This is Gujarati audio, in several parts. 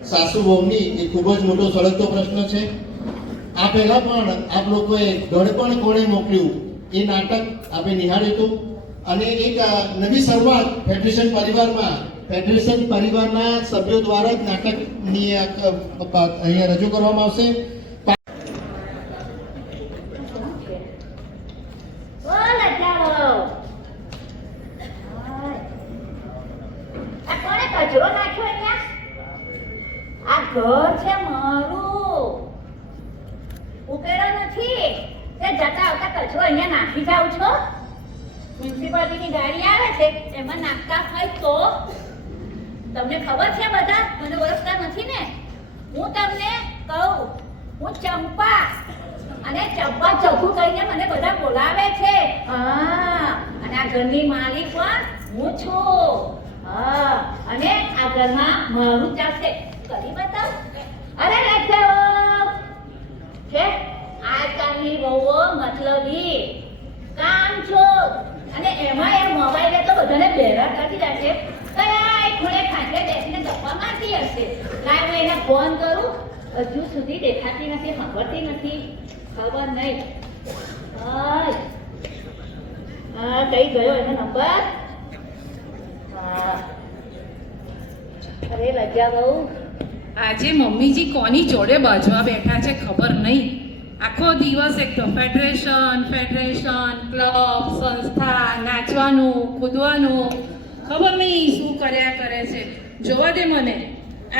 સાસુ વહુની એ ખૂબ જ મોટો સળગતો પ્રશ્ન છે. આ પહેલા પણ આપ લોકોએ ઘડપણ કોણે મોકલ્યું એ નાટક આપણે નિહાળ્યું હતું અને એક નવી શરૂઆત ફેડરેશન પરિવારના સભ્યો દ્વારા જ નાટકની અહીંયા રજૂ કરવામાં આવશે. ઘર છે મારું, ઉકેડો નથી તે જતા આવતા કચરો અહીંયા નાખી જાઉં છો. મ્યુનિસિપાલિટીની ગાડી આવે છે એમાં નાખતા હોય તો તમને ખબર છે બધા મને ઓળખતા નથી ને. હું તમને કહું, હું ચંપા અને ચંપા ચોખ્ખું કહીને મને બધા બોલાવે છે. હા, અને આ ઘરની માલિક પણ હું છું. હા, અને આ ઘરમાં મારું ચાલશે. કરી બતાવ. અરે રાખ્યો છે આજકાલની વહુઓ મતલબી કામ છો અને એમાં એ મોબાઈલે તો બધાને બેરા કરી રાખે. કયા એક ખૂણે ખાંડે બેસીને ગપ્પા મારતી હશે. લાય હું એને ફોન કરું, હજુ સુધી દેખાતી નથી, સાંભળતી નથી, ખબર નહીં. હા, કઈ ગયો એનો નંબર? હા, અરે લજ્જા બહુ. આજે મમ્મીજી કોની જોડે બાજવા બેઠા છે ખબર નહીં. આખો દિવસ એક તો ફેડરેશન, ક્લબ, સંસ્થા, નાચવાનું, કૂદવાનું, ખબર નહીં શું કર્યા કરે છે. જોવા દે મને.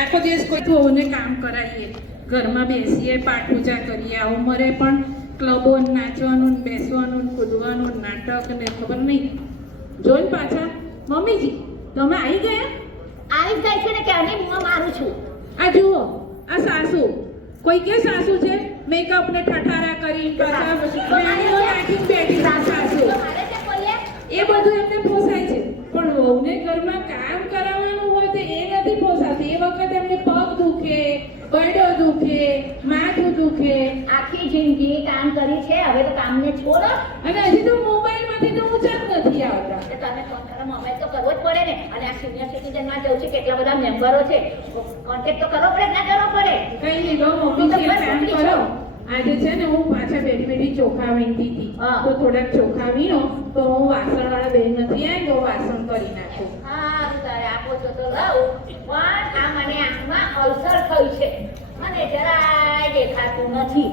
આખો દિવસ કોઈ વહુને કામ કરાવીએ, ઘરમાં બેસીએ, પાઠ પૂજા કરીએ. આ ઉંમરે પણ ક્લબો, નાચવાનું, બેસવાનું, કૂદવાનું, નાટક ને ખબર નહીં. જોઈને પાછા મમ્મીજી તમે આવી ગયા? આવી જાય છે ને કે આની હું મારું છું. આ જુઓ, આ સાસુ, કોઈ કે સાસુ છે મેકઅપ ને ઠઠારા કરી પાછા નાનીઓ નાખીને બેઠી છે સાસુ. એ બધું એમને પોસાય છે, પણ વહુને ઘરમાં કામ કરાવવાનું હોય તો એ નથી પોસાતું. એ વખત એમને પગ દુખે, બરડો દુખે, માથું દુખે. આખી જિંદગી કામ કરી છે, હવે તો કામને છોડો. અને હજી તો મોબાઈલમાંથી તો ઊંચા જ નથી આવતા. તમે મોબાઈલ તો કરવો જ પડે ને. અને આ સિનિયર સિટીઝનમાં જવું છે, કેટલા બધા મેમ્બરો છે, કોન્ટેક્ટ તો કરવો પડે ના કરવો પડે? કઈ નહીં, લો મમ્મી છે કામ કરો. આજે છે ને હું પાછા બેઠી ચોખા વીણતી હતી, તો થોડાક ચોખા વીણો તો હું વાસણવાળા બેન નથી આવી તો વાસણ કરી નાખું. હા, તારે આપો છો તો લાવું, પણ આ મને આંખમાં અલ્સર થયું છે, મને જરાય દેખાતું નથી.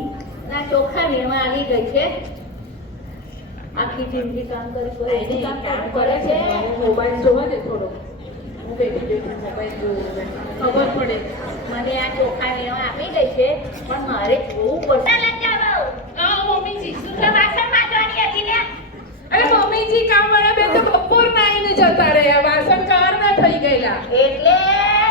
ના ચોખા વીણવા આવી ગઈ છે. આખી જિંદગી કામ કરી કામ કરે છે. મોબાઈલ જોવા દે થોડો, હું બેઠી મોબાઈલ જોઉં, ખબર પડે. મને આ ચોખા વીણવા આપી ગઈ છે, પણ મારે જોવું પડશે. મમ્મીજી વાસણ માંજવાની હતી ને. અરે મમ્મીજી કામવાળા બેન તો બપોરના આવીને જતા રહ્યા, વાસણ કારના થઈ ગયેલા. એટલે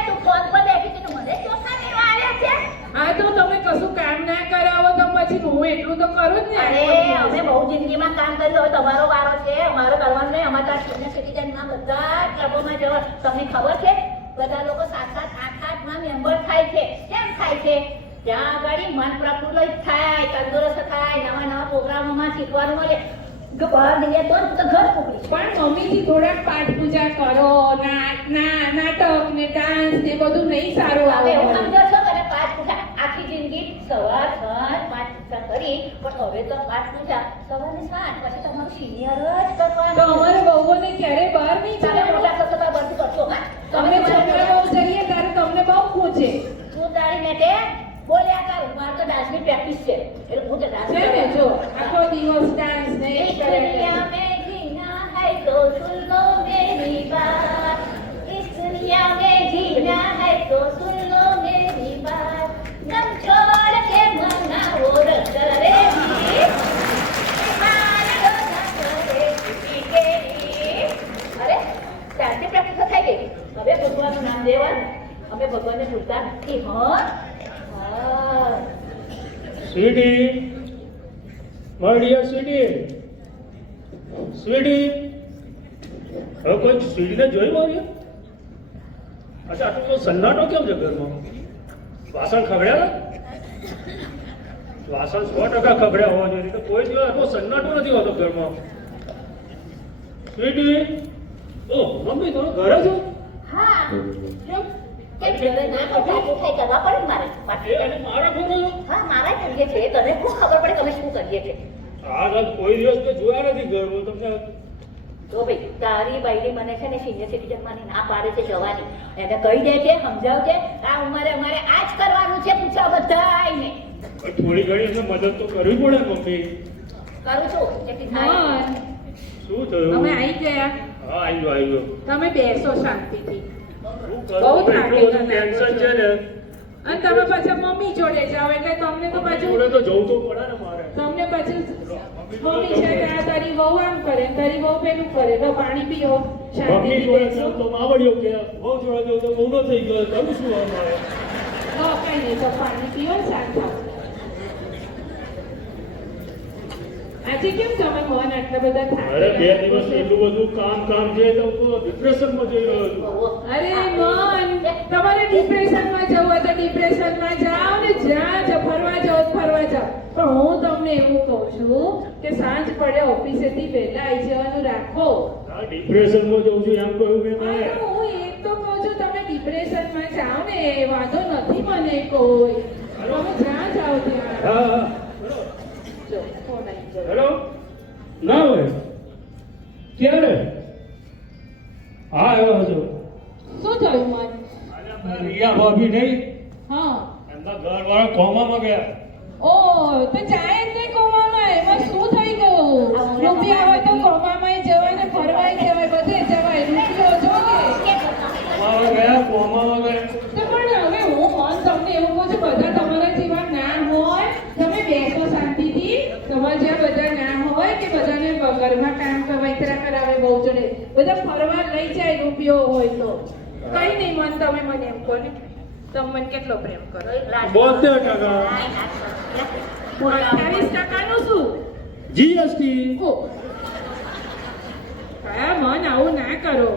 તું ફોન પર બેઠી હતી તો મને ચોખા વીણવા આવ્યા છે. હા, તો તમે કશું કામ ના કરાવો તો પછી હું એટલું તો કરું જ ને. અરે અમે બહુ જિંદગીમાં કામ કર્યું, હવે તમારો વારો છે. અમારો કરવાનું નહીં. અમારા સિનિયર સિટીઝનમાં બધા ક્લબોમાં જવા. તમને ખબર છે બધા લોકો 7-7, 8-8 મેમ્બર થાય છે. કેમ થાય છે? ત્યાં આગળ મન પ્રફુલ્લિત થાય, તંદુરસ્ત થાય, નવા પ્રોગ્રામોમાં શીખવાનું મળે. જો બહાર જઈએ તો ઘર પકડી. પણ મમ્મીજી થોડાક પાઠ પૂજા કરો, નાટક ને ડાન્સ ને બધું નહીં સારું હવે આવે. એવું સમજો છો કે પાઠ પૂજા આખી જિંદગી સવાર સાંજ પાઠ પૂજા કરી, પણ હવે તો પાઠ પૂજા સવારે સાંજ પછી તમારું સિનિયર જ તો કરવાનું. અમારે બહુઓને ક્યારે બહાર નહીં તમે જવાનું. મોટા થશો તો બધું કરશો. હા, તમને છોકરા બહુ જઈએ ત્યારે તમને બહુ પૂછે તું તારી મેટે બોલ્યા કર. મારે તો ડાન્સની પ્રેક્ટિસ છે, એટલે હું તો ડાન્સ છે ને. જો આખો દિવસ ડાન્સ ને એ इस કરે दुनिया में जीना है तो सुन लो मेरी बात. इस दुनिया में जीना है तो सुन लो मेरी बात. दम छोड़ के मनाओ रंग रेगी. मान लो ना करे किसी के लिए. अरे ડાન્સની પ્રેક્ટિસ થઈ ગઈ. હવે ભગવાનનું નામ લેવાનું. અમે ભગવાનને ભૂલતા નથી. હા, Sweety, my dear Sweety, Sweety, હવે કોઈ સ્વીટીને જોઈ મારી? અચ્છા, આટલો સન્નાટો કેમ છે ઘરમાં? વાસણ ખગડ્યા? વાસણ 100% ખગડ્યા હોવા જોઈએ, તો કોઈ દિવસ આટલો સન્નાટો નથી હોતો ઘરમાં. સ્વીટી, ઓ મમ્મી તમે ઘરે છો? હા. કેમ કેમ ઘરે ના ખબર થાય કરવા પડે ને મારે એ અને મારા ફોનો હા મારા કરીએ છે તને શું ખબર પડે તમે શું કરીએ છે આ રાત કોઈ દિવસ મેં જોયા નથી ઘરમાં તમને. જો ભાઈ તારી બૈરી મને છે ને સિનિયર સિટીઝન માંની ના પાડે છે જવાની એને કહી દે છે સમજાવજે આ ઉંમરે અમારે આ જ કરવાનું છે પૂછા બધાયને થોડી ઘણી એમને મદદ તો કરવી પડે મમ્મી. કરું છું જેથી થાય મન શું થયું? અમે આવી ગયા. હા આવ્યો. તમે બેસો શાંતિથી. શું બહુ કરું? થાકેલા એટલું બધું ટેન્શન છે ને. અને તમે પાછા મમ્મી જોડે જાઓ એટલે તમને તો મમ્મી પાછું જોડે તો જવું તો પડે ને મારે. તમને પાછું મમ્મી છે કે આ તારી વહુ આમ કરે તારી વહુ પેલું કરે તો પાણી પીઓ મમ્મી શાંતિથી જોડે બેસો. જાઉં તો માવડિયો કે બહુ જોડે જાઉં તો ઊંધો થઈ ગયો. કરું શું હવે મારે? કઈ નહીં તો પાણી પીઓ ને શાંત થાઓ. આજે કેમ તમે મન આટલા બધા અરે 2 થાકેલા? દિવસ એટલું બધું કામ છે તો હું ડિપ્રેશનમાં જઈ રહ્યો છું. અરે મન તમારે ડિપ્રેશનમાં જવું હોય તો ડિપ્રેશનમાં જાઓ ને જ્યાં ફરવા જાઓ પણ હું તમને એવું કહું છું કે સાંજ પડે ઓફિસેથી વહેલા આવી જવાનું રાખો. આ ડિપ્રેશનમાં જઉં છું એમ કહ્યું મેં તને. અરે હું એ તો કહું છું તમે ડિપ્રેશનમાં જાઓ ને વાંધો નથી મને કોઈ તમે જ્યાં જાઓ ત્યાં હા જો ફોન આવી ગયો. હેલો ના હોય ક્યારે? હા આવ્યો હજુ. શું થયું મન? આજે આપણા રિયા ભાભી નહીં હા એમના ઘરવાળા કોમામાં ગયા. ઓ તો જાય જ ને કોમામાં એમાં શું થઈ ગયું? રૂપિયા આવે તો કોમામાં જવાય ને ફરવાય જવાય બધે જવાય રૂપિયો જોગે કોમામાં ગયા. તો પણ હવે હું મન તમને એવું કહું છું બધા તમારા જેવા ના હોય તમે બેસો શાંતિથી તમારા જેવા બધા ના હોય કે બધાને ઘરમાં કામ વૈતરા કરાવે બહુ જોડે બધા ફરવા લઈ જાય રૂપિયો હોય તો કઈ નહીં મન તમે મને એમ કહો ને તમે મને કેટલો પ્રેમ કરો? 28% નું શું? જીએસટી. કયા મન આવું ના કરો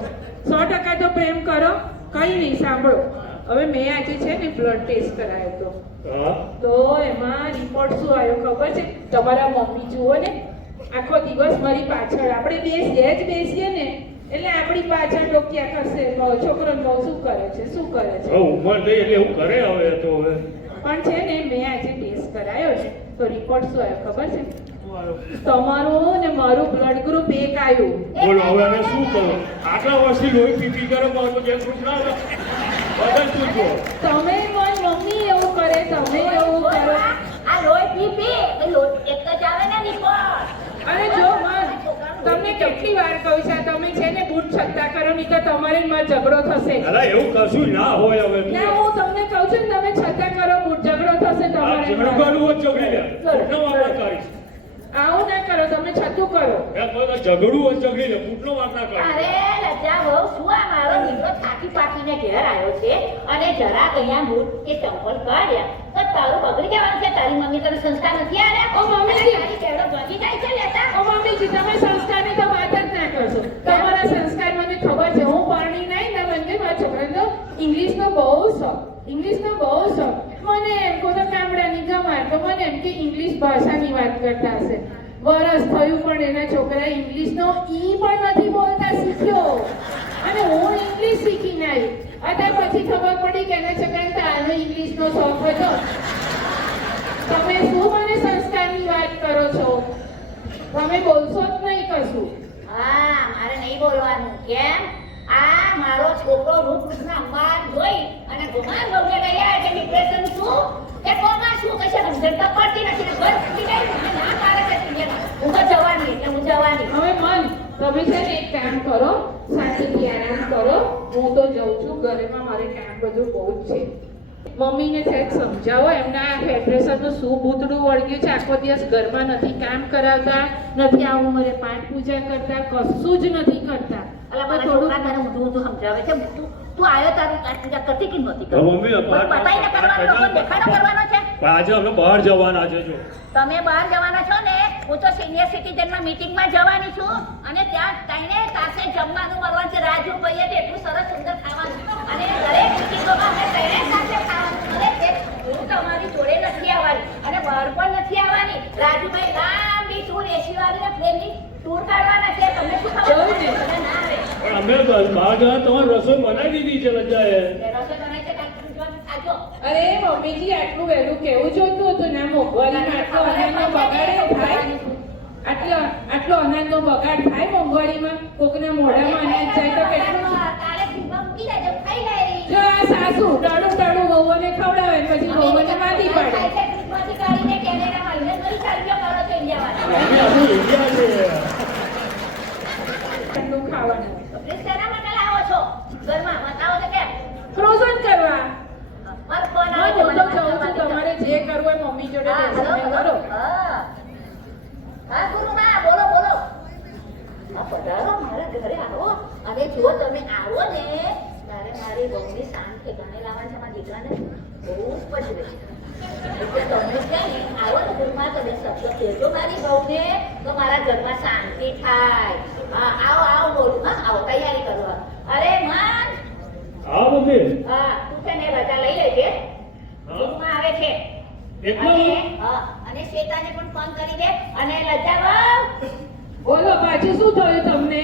100% તો પ્રેમ કરો. કઈ નહીં સાંભળો હવે મેં આજે છે ને બ્લડ ટેસ્ટ કરાયો હતો હા તો એમાં રિપોર્ટ શું આવ્યો ખબર છે? તમારા મમ્મી જુઓ ને આખો દિવસ મારી પાછળ આપણે બેસીએ ને એટલે આપણી પાછળ ડોક્યા કરશે છોકરાને બહુ શું કરે છે હવે ઉંમર થઈ એટલે એવું કરે હવે તો હવે પણ છે ને મેં આજે ટેસ્ટ કરાયો છે તો રિપોર્ટ શું આવ્યો ખબર છે? શું આવ્યું? તમારું ને મારું બ્લડ ગ્રુપ એક આવ્યું. બોલો હવે અમે શું કરું? આટલા વર્ષથી લોહી પીપી કરે મારું જેમ ગ્રુપ ના આવે. બદલ શું છો? તમે મારી મમ્મી એવું કરે તમે એવું કરો. આ લોહી પી એ લોહી એક જ આવે ને રિપોર્ટ અરે જો મન તમને કેટલી વાર કહું છે તમે છે ને બૂટ છત્તા કરો નહીં તો તમારે ને મારો ઝઘડો થશે. અલા એવું કશું ના હોય હવે. ના હું તમને કહું છું ને તમે છત્તા કરો બૂટ ઝઘડો થશે આ તમારે ને ઝઘડું મારો. કરવું હોય ઝઘડી લે. પૂટનો વાપર કરીશ. આવું ના કરો તમે છતું કરો. એમ કહો તો ઝઘડું હોય ઝઘડી લે. પૂટનો વાપ ના કરીશ. અરે લજા બહુ શું આ મારો દીકરો થાકી પાકીને ઘેર આવ્યો છે અને જરાક અહીંયા બૂટ કે ચંપલ કાઢ્યા તો તારું બગડી જવાનું છે તારી મમ્મી તને સંસ્કાર નથી આવ્યા ઓ મમ્મીજી. તારી બેડો ભાગી જાય છે લેતા ઓ મમ્મીજી તમે સંસ્કારની તો વાત જ ના કરશો. તમારા સંસ્કાર મને ખબર છે હું પરણી નહીં ને મને મારા છોકરાનો ઇંગ્લિશનો બહુ શોખ મને એમ કોઈ ગામડાની ગમાર તો મને એમ કે ઇંગ્લિશ ભાષાની વાત કરતા હશે. વરસ થયું પણ એના છોકરા ઇંગ્લિશનો ઈ પણ નથી બોલતા શીખ્યો અને હું ઇંગ્લિશ શીખીને આવી અત્યારે પછી ખબર પડી કે એના છોકરાને તારનો ઇંગ્લિશનો શોખ હતો. તમે શું મને સંસ્કારની વાત કરો છો? તમે બોલશો જ નહીં કશું. હા મારે નહીં બોલવાનું કેમ આ મારો છોકરો રૂપના અંબાર જોઈ અને ગુમાન બહુને ગયા કે ડિપ્રેશન શું કે કોમાં શું કશે સમજણ તો પડતી નથી ને ઘર ફૂટી ગઈ મને ના પાડે છે દુનિયામાં હું તો જવાની એટલે હું જવાની હવે મન તમે છે ને એક કામ કરો શાંતિથી આરામ કરો હું તો જઉં છું ઘરેમાં મારે કામ બધું બહુ જ છે. મમ્મીને સહેજ સમજાવો એમના ફેડરેશનનું શું ભૂતડું વળગ્યું છે આખો દિવસ ઘરમાં નથી કામ કરાવતા નથી આ ઉંમરે પાઠ પૂજા કરતા કશું જ નથી કરતા. અલા મારા છોકરા તને ઊંધું સમજાવે છે તું આવ્યો તારી પાઠ પૂજા કરતી કે નહોતી હા, મમ્મી, આ પાઠ- બતાઈને કરવાનો લોકો દેખાડો કરવાનો છે પણ આજે અમે બહાર જવાના છે જો. તમે બહાર જવાના છો ને હું તો સિનિયર સિટીઝનમાં મીટિંગમાં જવાની છું અને ત્યાં તઈને સાથે જમવાનું મળવાનું છે રાજુ ભાઈએ તો એટલું સરસ સુંદર ખાવાનું અને દરેક મીટિંગોમાં અમે તઈને સાથે ખાવાનું મળે છે હું તમારી જોડે નથી આવવાની અને બહાર પણ નથી આવવાની રાજુભાઈ લાંબી ટૂર એસી વાળી પ્લેનની ટૂર કાઢવાના છે તમને શું ખબર જોયું ને? મને ના આવે પણ અમે બહાર જવા તમારી રસોઈ બનાવી દીધી છે રજાએ. રસોઈ બનાવી છે મમ્મીજી આટલું વહેલું કેવું જોઈતું હતું ને? મોંઘવારીમાં આટલો અનાજનો બગાડ થાય? આટલો અનાજનો બગાડ થાય મોંઘવારીમાં? કોકના મોઢામાં અનાજ જાય તો કેટલું? કાલે ફ્રીજમાં મૂકી દેજો, ખાઈ લે. જો આ સાસુ ટાળું વહુઓને ખવડાવે ને પછી વહુઓને વાદી પાડે. ખાય છે, ફ્રીજમાંથી કાઢીને કેનેડામાં લઈને ગઈ સારીઓ કરો છો ઇન્ડિયાવાળા. મમ્મી આપણું ઇન્ડિયા છે. ઠંડુ ખાવાનું તો ફ્રીજ શેના માટે લાવો છો ઘરમાં? બતાવો તો કેમ? ફ્રોઝન કરવા. મારો ફોન હા, આવે છે, હું તો મને કહું છું, તમારે જે કરવું હોય મમ્મી જોડે હા, બેસીને કરો. હા. હા, ગુરુમાં, બોલો, બોલો. હા, પધારો, મારા ઘરે આવો. અને જો તમે આવો ને ત્યારે મારી બહુની શાન ઠેકાણે લાવવાની છે. મારા દીકરાને બહુ જ પજવે છે. એટલે તમે છે ને આવો ને ગુરુમાં, તમે શબ્દ કહેજો મારી બહુને તો મારા ઘરમાં શાંતિ થાય. હા, આવો, આવો, બોલું. હા, આવો, તૈયારી કરવા. અરે માન, હા મમ્મી. હા, તું છે ને રજા લઈ લેજે. હા. ગુરુમાં આવે છે. એકલો? અને શ્વેતાને પણ ફોન કરી દે. અને લજાબા, બોલો, પાછું શું થયું તમને?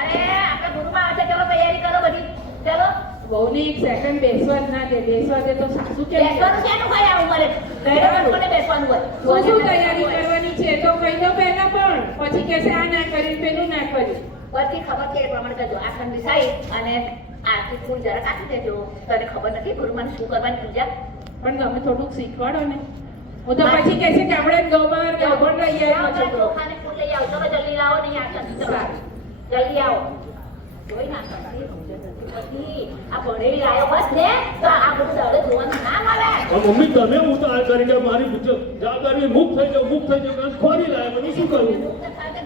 અરે આપણે ગુરુમાં આવે છે, ચલો તૈયારી કરો બધી. ચલો. બહુને એક સેકન્ડ બેસવા જ ના દે. બેસવા દે તો સાસુ કે બેસવાનું શેનું હોય આ ઉંમરે? ઘરે કોને બેસવાનું હોય? શું તૈયારી કરવાની છે તો કહી દો પહેલા, પણ પછી કહેશે આ ના કર્યું પેલું ના કર્યું. બધી ખબર છે એ પ્રમાણે કરજો. આ ઠંડી થાય અને આરતી ફૂલ જરા કાઢી દેજો. તને ખબર નથી ગુરુમાં શું કરવાની પૂજા? પણ તમે થોડુંક શીખવાડો ને. હું તો પછી કહેશે કે આપણે ગવાર ગભણ લઈ આવ્યો છોકરો. ચોખાને ફૂલ લઈ આવો. તમે જલ્દી લાવો નહીં આ ઠંડી તમારે. જલ્દી આવો. જોઈ ના પછી આ ભણેલી લાયો બસ ને તો આ બધું દડે જોવાનું ના મળે. મમ્મી તમે હું તો આ કરી કે મારી જવાબદારી મુક્ત થઈ જાવ ખોરી લાવે બધું શું કરું?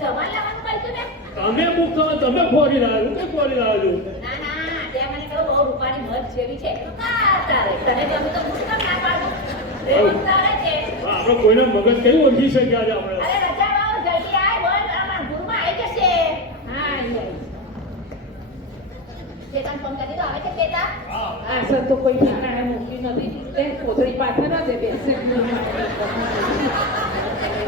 જમાન લાવવાનું કહીશું ને. તમે મુક્ત થવા તમે ખોરી લાવે હું કઈ ખોરી લાવે છું? ના ના ત્યાં મને કહો બહુ રૂપાની મધ જેવી છે તો કા તારે તને ગમે તો હું કેમ ના પાડું? એવું તારે છે. હા, આપણે કોઈના મગજ કઈ ઓળખી શક્યા છે આપણે? અરે રજા લાવો જલ્દી આય બોલ આમાં ગુરુમાં આવી જશે. હા, આવી આવી. ચેતન ફોન કરી દો. આવે છે ચેતા? આ સર તો કોઈ ઠેકાણે મૂકી નથી. તે કોથળી પાછળ ના દે બેસે.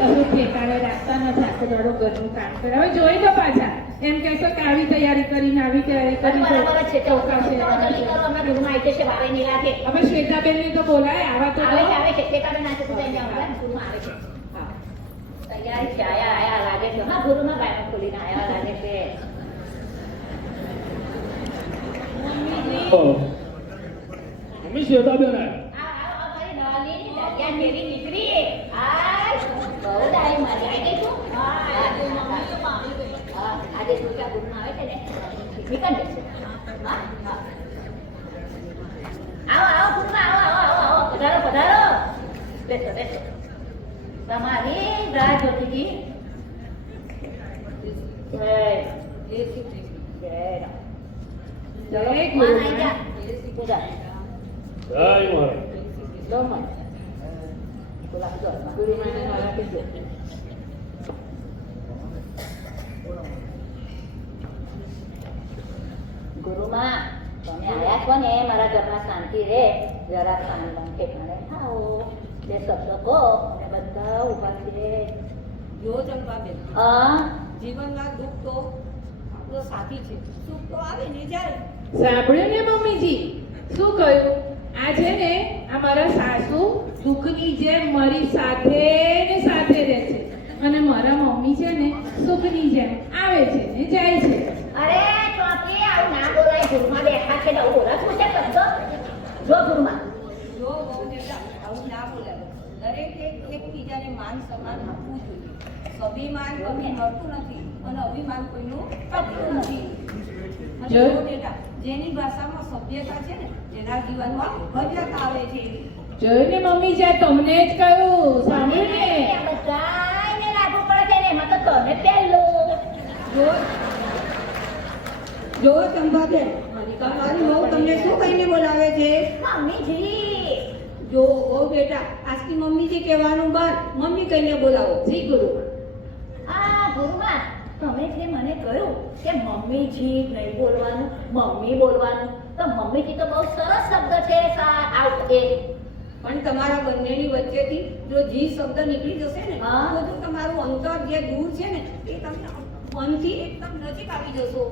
હવે ઠેકાણે રાખતા નથી. આખો દાડો ઘરનું કામ કરે. હવે જોઈ લો પાછા. એમ કહેશો કે આવી તૈયારી કરીને આવી તૈયારી કરી તો બરાબર છે તો ચોખાશે, જલ્દી કરો હમણાં ગુરુમાં આવી જશે વારે નહીં લાગે. હવે શ્વેતાબેનને તો બોલાય આવા તો આવે છે ચેતાબેન નાચે તો જઈને આવો ગુરુમાં આવે છે. હા. તૈયારી છે આયા લાગે છે. હા ગુરુમાં બાયમાં ખોલીને આયા લાગે છે. મમ્મી શ્વેતાબેન આયા. આ મારી નાની દરિયા કેરી નીકળી. આ બહુ ડાઈ મજા આવી ગઈ તું. હા આજે દુર્ગા ગુરુમાં આવે છે ને નીકળ જશે. હા હા આવો આવો ગુરુમાં આવો પધારો પધારો. બેસો બેસો. તમારી રાહ જોતી હતી. જય ગુરુ પૂજા જય મહારાજ. લો મન બોલા જો ગુરુ માને મારા કે ગુરુમાં તમે આયા છો ને મારા ઘરમાં શાંતિ રહે જરા કાન બંધ ઠેકાણે થાઓ. બે શબ્દ કહો અને બધા ઉભા છે. જો ચંપાબેન, હા જીવનના દુઃખ તો આપણો સાથી છે. સુખ તો આવે ને જાય. સાંભળ્યું ને મમ્મીજી શું કહ્યું? આ છે ને આ મારા સાસુ દુઃખની જેમ મારી સાથે ને સાથે રહે છે અને મારા મમ્મી છે ને સુખની જેમ આવે છે ને જાય છે. અરે ચોપડી આવું ના બોલાય. ગુરુમાં બેઠા છે તો ઓળખવું છે શબ્દ. જો ગુરુમાં જો બહુ બેટા આવું ના બોલાય. દરેકે એકબીજાને માન સન્માન આપવું જોઈએ. સ્વાભિમાન કભી મળતું નથી અને અભિમાન કોઈનું ટકતું નથી. અને જો બેટા જેની ભાષામાં સભ્યતા છે ને તેના જીવનમાં ભવ્યતા આવે છે. જોયું ને મમ્મી જ્યાં તમને જ કહ્યું. સાંભળ્યું ને? બધાને લાગુ પડે છે ને એમાં તો તમે પહેલું. જો ચંપાબેન, તમારી વહુ તમને શું કહીને બોલાવે છે? મમ્મીજી જો ઓ બેટા આજથી મમ્મીજી કહેવાનું બંધ, મમ્મી કહીને બોલાવો. જી ગુરુ. આ ગુરુમાં તમે જે મને કહ્યું કે મમ્મીજી નહીં બોલવાનું મમ્મી બોલવાનું તો મમ્મીજી તો બહુ સરસ શબ્દ છે. પણ તમારા બંનેની વચ્ચેથી જો જી શબ્દ નીકળી જશે ને હા. તો તમારું અંતર જે દૂર છે ને એ તમે મનથી એકદમ નજીક આવી જશો.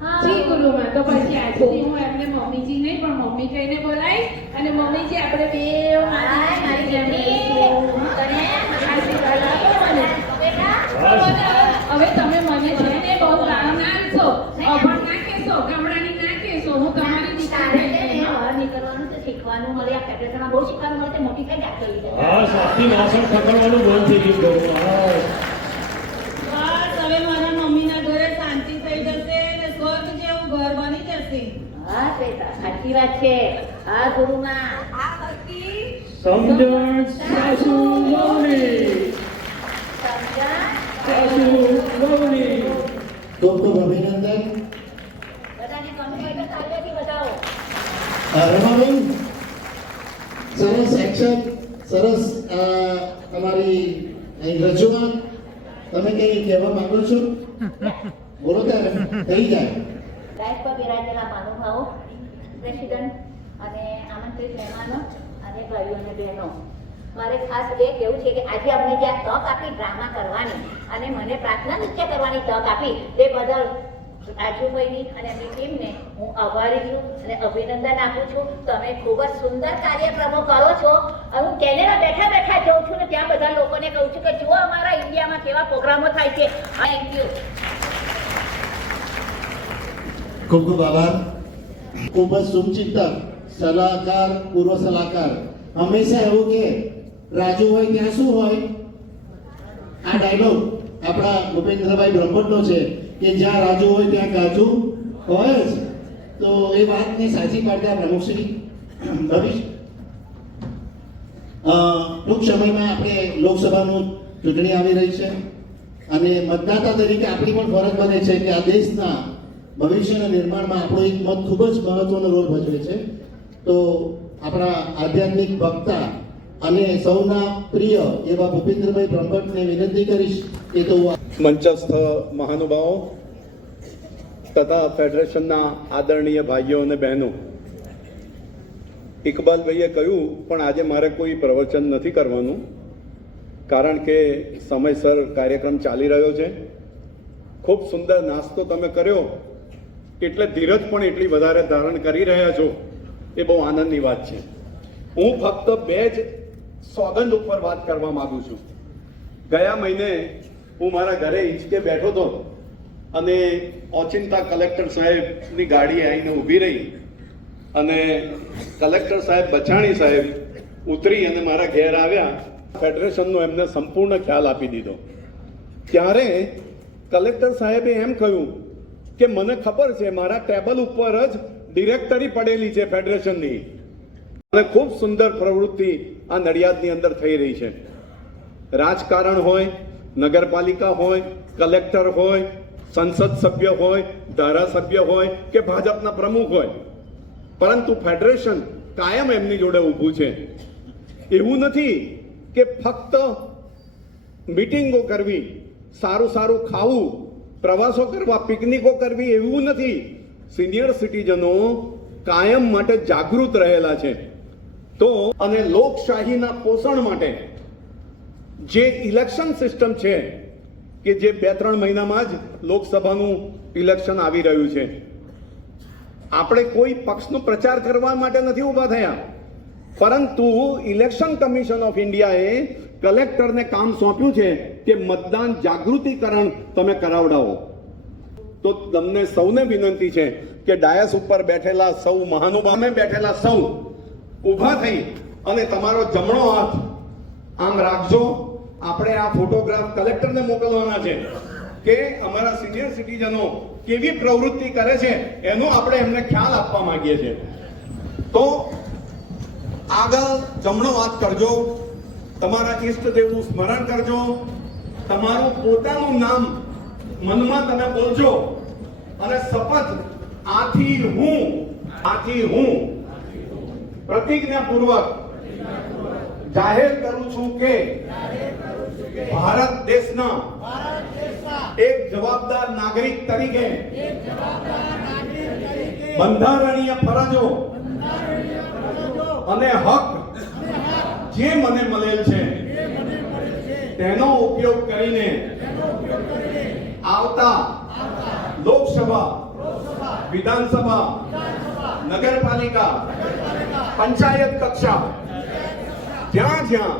હા જી ગુરુમાં તો પછી આજથી હું એમને મમ્મીજી નહીં પણ મમ્મી કહીને બોલાય અને મમ્મીજી આપણે બે શીખવાનું મળે આ ફેડરેશનમાં બહુ શીખવાનું મળે છે મોટી થઈ જાય હા સાથી વાસણ ખકડવાનું બંધ થઈ ગયું હા બસ હવે મારા મમ્મીના ઘરે શાંતિ થઈ જશે ને સ્વર્ગ જેવું ઘર બની જશે. હા શ્વેતા સાચી વાત છે હા ગુરુમાં આ હતી સમજણ સાસુ વહુની સાસુ વહુની ખૂબ ખૂબ અભિનંદન. બધાને ગમ્યું હોય તો તાળીઓથી બતાવો. રમાબેન સરસ એક્શન, સરસ તમારી અહીં રજૂઆત. તમે કંઈ કહેવા માંગો છો? બોલો ત્યારે થઈ જાય. રાઈટ પર બિરાજેલા મહાનુભાવો, પ્રેસિડન્ટ અને આમંત્રિત મહેમાનો અને ભાઈઓ અને બહેનો, મારે ખાસ એ કહેવું છે કે આજે અમને જે આ તક આપી ડ્રામા કરવાની અને મને પ્રાર્થના નૃત્ય કરવાની તક આપી તે બદલ રાજુભાઈની અને એમની ટીમને હું આભારી છું અને અભિનંદન આપું છું. તમે ખૂબ જ સુંદર કાર્યક્રમો કરો છો. હું કેનેડા બેઠા બેઠા જોઉં છું ને ત્યાં બધા લોકોને કહું છું કે જુઓ અમારા ઇન્ડિયામાં કેવા પ્રોગ્રામો થાય છે. Thank you. ખૂબ ખૂબ આભાર. ખૂબ જ શુભચિંતક, સલાહકાર, પૂર્વ સલાહકાર. હંમેશા એવું કે રાજુ હોય ત્યાં શું હોય? આ ડાયલોગ આપણા ભૂપેન્દ્રભાઈ બ્રહ્મભટ્ટનો છે કે જ્યાં રાજુ હોય ત્યાં કાજુ હોય જ. તો એ વાતને સાચી પાડતા પ્રમુખશ્રી ભવિષ્ય ટૂંક સમયમાં આપણે લોકસભાનું ચૂંટણી આવી રહી છે અને મતદાતા તરીકે આપણી પણ ફરજ બને છે કે આ દેશના ભવિષ્યના નિર્માણમાં આપણો એક મત ખૂબ જ મહત્વનો રોલ ભજવે છે. તો આપણા આધ્યાત્મિક વક્તા અને સૌના પ્રિય એવા ભૂપેન્દ્રભાઈ બ્રહ્મભટ્ટને વિનંતી કરીશ કે તો મંચસ્થ મહાનુભાવો તથા ફેડરેશનના આદરણીય ભાઈઓ અને બહેનો, ઇકબાલભાઈએ કહ્યું પણ આજે મારે કોઈ પ્રવચન નથી કરવાનું કારણ કે સમયસર કાર્યક્રમ ચાલી રહ્યો છે. ખૂબ સુંદર નાસ્તો તમે કર્યો એટલે ધીરજ પણ એટલી વધારે ધારણ કરી રહ્યા છો એ બહુ આનંદની વાત છે. હું ફક્ત બે જ સોગંદ ઉપર વાત કરવા માંગુ છું. ગયા મહિને હું મારા ઘરે હિંચકે બેઠો હતો અને ઓચિંતા કલેક્ટર સાહેબની ગાડી આવીને ઊભી રહી અને કલેક્ટર સાહેબ બછાણી સાહેબ ઉતરી અને મારા ઘેર આવ્યા. ફેડરેશનનો એમને સંપૂર્ણ ખ્યાલ આપી દીધો. ત્યારે કલેક્ટર સાહેબે એમ કહ્યું કે મને ખબર છે મારા ટેબલ ઉપર જ ડિરેક્ટરી પડેલી છે ફેડરેશનની અને ખૂબ સુંદર પ્રવૃત્તિ આ નડિયાદની અંદર થઈ રહી છે. રાજકારણ હોય, નગરપાલિકા હોય, કલેક્ટર હોય, સંસદ સભ્ય હોય, ધારાસભ્ય હોય કે ભાજપના પ્રમુખ હોય, પરંતુ ફેડરેશન કાયમ એમની જોડે ઊભું છે. એવું નથી કે ફક્ત મીટિંગો કરવી, સારું સારું ખાવું, પ્રવાસો કરવા, પિકનિકો કરવી એવું નથી. સિનિયર સિટીઝનો કાયમ માટે જાગૃત રહેલા છે. તો અને લોકશાહીના પોષણ માટે જે ઇલેક્શન સિસ્ટમ છે કે જે 2-3 મહિનામાં જ લોકસભાનું ઇલેક્શન આવી રહ્યું છે. આપણે કોઈ પક્ષનો પ્રચાર કરવા માટે નથી ઊભા થયા, પરંતુ ઇલેક્શન કમિશન ઓફ ઇન્ડિયાએ કલેક્ટરને કામ સોંપ્યું છે કે મતદાન જાગૃતિકરણ તમે કરાવડાવો. તો તમને સૌને વિનંતી છે કે ડાયસ ઉપર બેઠેલા સૌ મહાનુભાવે બેઠેલા સૌ ઊભા થઈ અને તમારો જમણો હાથ આમ રાખજો. આપણે આ ફોટોગ્રાફ કલેક્ટરને મોકલવાના છે કે અમારા સિનિયર સિટીઝનો કેવી પ્રવૃત્તિ કરે છે એનો આપણે એમને ખ્યાલ આપવા માંગીએ છીએ. તો આગળ જમણો હાથ કરજો, તમારા ઈષ્ટદેવનું સ્મરણ કરજો, તમારું પોતાનું નામ મનમાં તમે બોલજો અને શપથ આથી હું પ્રતિજ્ઞાપૂર્વક જાહેર કરું છું કે ભારત દેશના એક જવાબદાર નાગરિક તરીકે બંધારણીય ફરજો અને હક જે મને મળેલ છે તેનો ઉપયોગ કરીને આવતા લોકસભા, વિધાનસભા, નગરપાલિકા, પંચાયત કક્ષા જ્યાં જ્યાં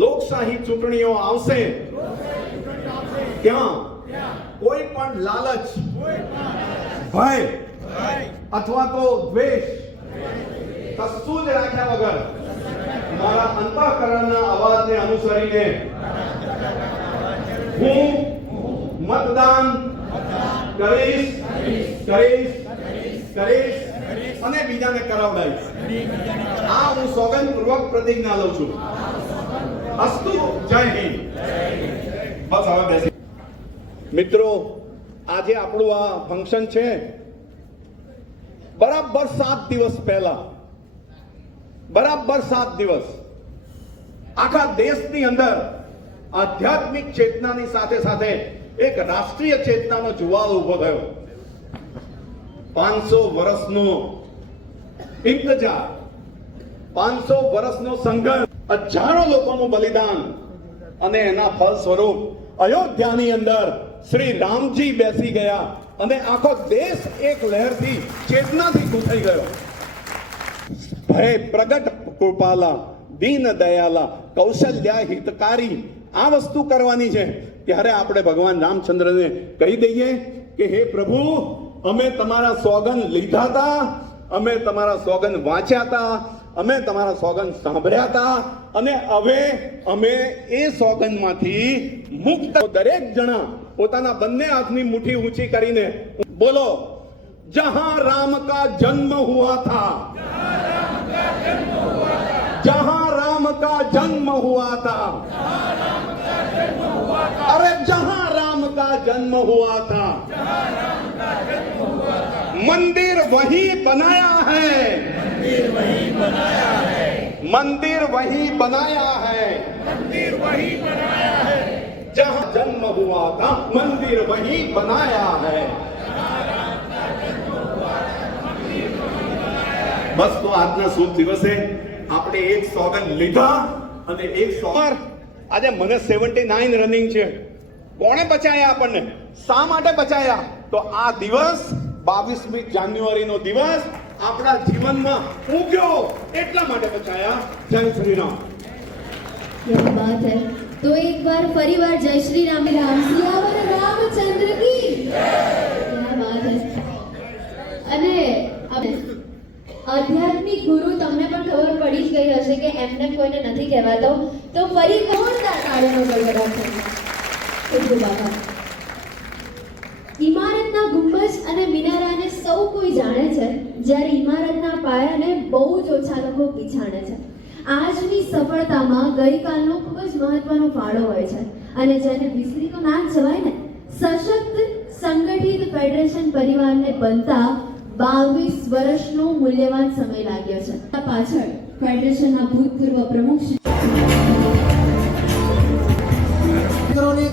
લોકશાહી ચૂંટણીઓ આવશે ત્યાં કોઈ પણ લાલચ, ભય અથવા તો દ્વેષ કશું જ રાખ્યા વગર મારા અંતઃકરણના અવાજને અનુસરીને હું મતદાન કરીશ અને બીજાને કરાવડાવીશ. આ હું સોગંદપૂર્વક પ્રતિજ્ઞા લઉં છું. અસ્તુ. જય હિન્દ. બસ હવે બેસી. મિત્રો, આજે આપણું આ ફંક્શન છે બરાબર 7 દિવસ પહેલા, બરાબર 7 દિવસ આખા દેશની અંદર આધ્યાત્મિક ચેતનાની સાથે સાથે એક રાષ્ટ્રીય ચેતનાનો જુવાળ ઉભો થયો. 500 વર્ષનો ઇંતજાર, 500 વર્ષનો સંઘર્ષ, હજારો લોકોનું બલિદાન અને એના ફળ સ્વરૂપ અયોધ્યાની અંદર શ્રી રામજી બેસી ગયા અને આખો દેશ એક લહેરથી ચેતનાથી ગૂંથાઈ ગયો. ભય પ્રગટ કૃપાલા, દીન દયાલા, કૌશલ્યા હિતકારી, આ વસ્તુ કરવાની છે. ત્યારે આપણે ભગવાન રામચંદ્રને કહી દઈએ કે હે પ્રભુ, અમે તમારા સોગંદ લીધા હતા, અમે તમારા સોગંદ વાંચ્યા હતા, અમે તમારા સોગંદ સાંભળ્યા હતા અને હવે અમે એ સોગંદમાંથી મુક્ત. દરેક જણા પોતાના બંને હાથની મુઠ્ઠી ઊંચી કરીને બોલો, જહાં રામ કા જન્મ હુઆ થા, जहां राम का जन्म हुआ था, अरे जहां राम का जन्म हुआ था, मंदिर वही बनाया है, मंदिर वही बनाया है, जहां जन्म हुआ था मंदिर वही बनाया है. બસ તો આજના શુભ દિવસે આપણે એક સોગંદ લીધા અને એક સોગંદ. આજે મને 79 રનિંગ છે. કોણે બચાયા આપણને? શા માટે બચાયા? તો આ દિવસ 22મી જાન્યુઆરીનો દિવસ આપણા જીવનમાં ઉગ્યો એટલા માટે બચાયા. જય શ્રી રામ. क्या बात है. तो एक बार परिवार जय श्री राम. राम सियावर रामचंद्र की क्या बात है. અને આધ્યાત્મિક ગુરુ તમને પણ ખબર પડી જ ગઈ હશે કે એમને કોઈને નથી કહેવાતો, તો ફરી જોરદાર તાળીનો ગડગડાટ છે. ખૂબ ખૂબ આભાર. ઇમારતના ગુંબજ અને મિનારાને સૌ કોઈ જાણે છે, જ્યારે ઇમારતના પાયાને બહુ જ ઓછા લોકો પીછાણે છે. આજની સફળતામાં ગઈકાલનો ખૂબ જ મહત્વનો ફાળો હોય છે અને જેને વિસરી તો ના જ જવાય ને. સશક્ત સંગઠિત ફેડરેશન પરિવારને બનતા 22 વર્ષનો મૂલ્યવાન સમય લાગ્યો છે. પાછળ ફેડરેશનના ભૂતપૂર્વ પ્રમુખ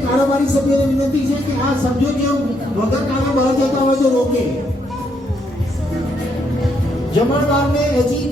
કારોબારી સભ્યોને વિનંતી છે કે આ સભ્યો જે વગર કામે બહાર જતા હોય તો રોકે. જમણવારને હજી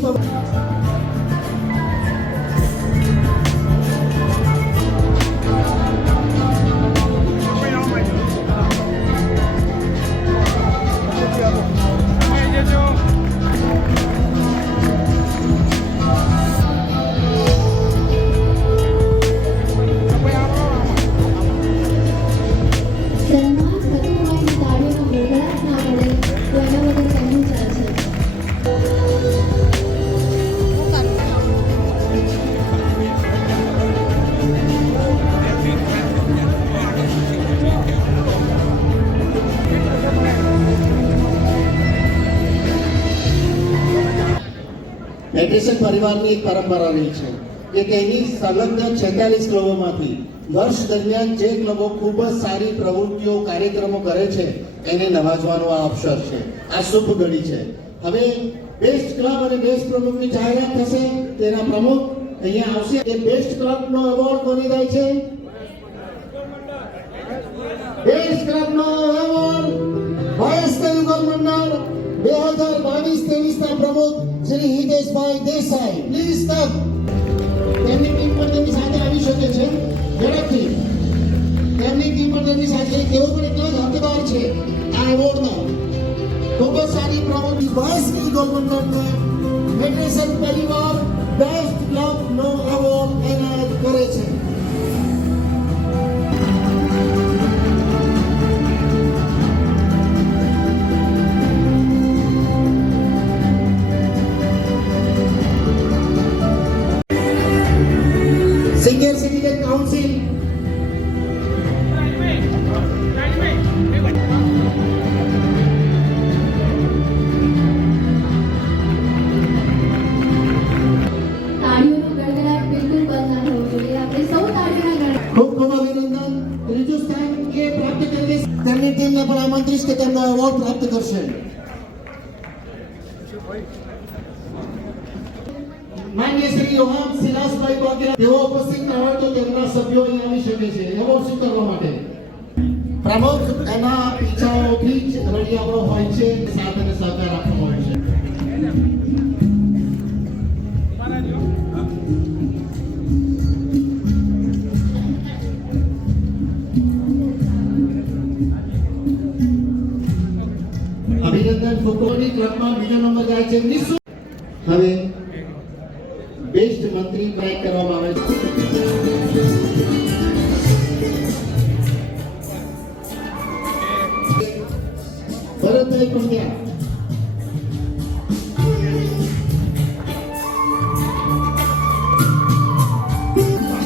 ફેડરેશન પરિવારની એક પરંપરા રહી છે કે તેની સંલગ્ન 46 ક્લબોમાંથી વર્ષ દરમિયાન જે ક્લબો ખૂબ જ સારી પ્રવૃત્તિઓ કાર્યક્રમો કરે છે એને નવાજવાનો આ અવસર છે, આ શુભ ઘડી છે. હવે બેસ્ટ ક્લબ અને બેસ્ટ પ્રમુખની જાહેરાત થશે. તેના પ્રમુખ અહીંયા આવશે. એ બેસ્ટ ક્લબનો એવોર્ડ કોની જાય છે? બેસ્ટ ક્લબનો એવોર્ડ વયસ્ક યુગલ મંડળ 2022-23 ના પ્રમુખ શ્રી હિતેશભાઈ દેસાઈ. Please come. તેમની ટીમ પણ તેમની સાથે આવી શકે છે ઝડપથી. તેમની ટીમ પણ તેમની સાથે, તેઓ પણ એટલા જ હકદાર છે આ એવોર્ડનો. ખૂબ જ સારી પ્રવૃત્તિ વયસ્ક યુગલ મંડળને ફેડરેશન પરિવાર બેસ્ટ ક્લબનો એવોર્ડ એનાયત કરે છે. તેમનો એવોર્ડ પ્રાપ્ત કરશે. માન્ય શ્રી યોહાન સિલાસભાઈ વાઘેલા તેઓ ઉપસ્થિત ન હોય તો તેમના સભ્યો અહીં આવી શકે છે એવોર્ડ સ્વીકારવા માટે. પ્રમુખ એના પીછાઓથી જ રળિયામણો હોય છે, સાથ અને સહકાર આપવાનો હોય છે. અભિનંદન. ફૂટબોલની ક્લબમાં બીજો નંબર જાય છે નિશુ. હવે બેસ્ટ મંત્રી ટ્રાય કરવામાં આવે છે. ભરતભાઈ પંડ્યા.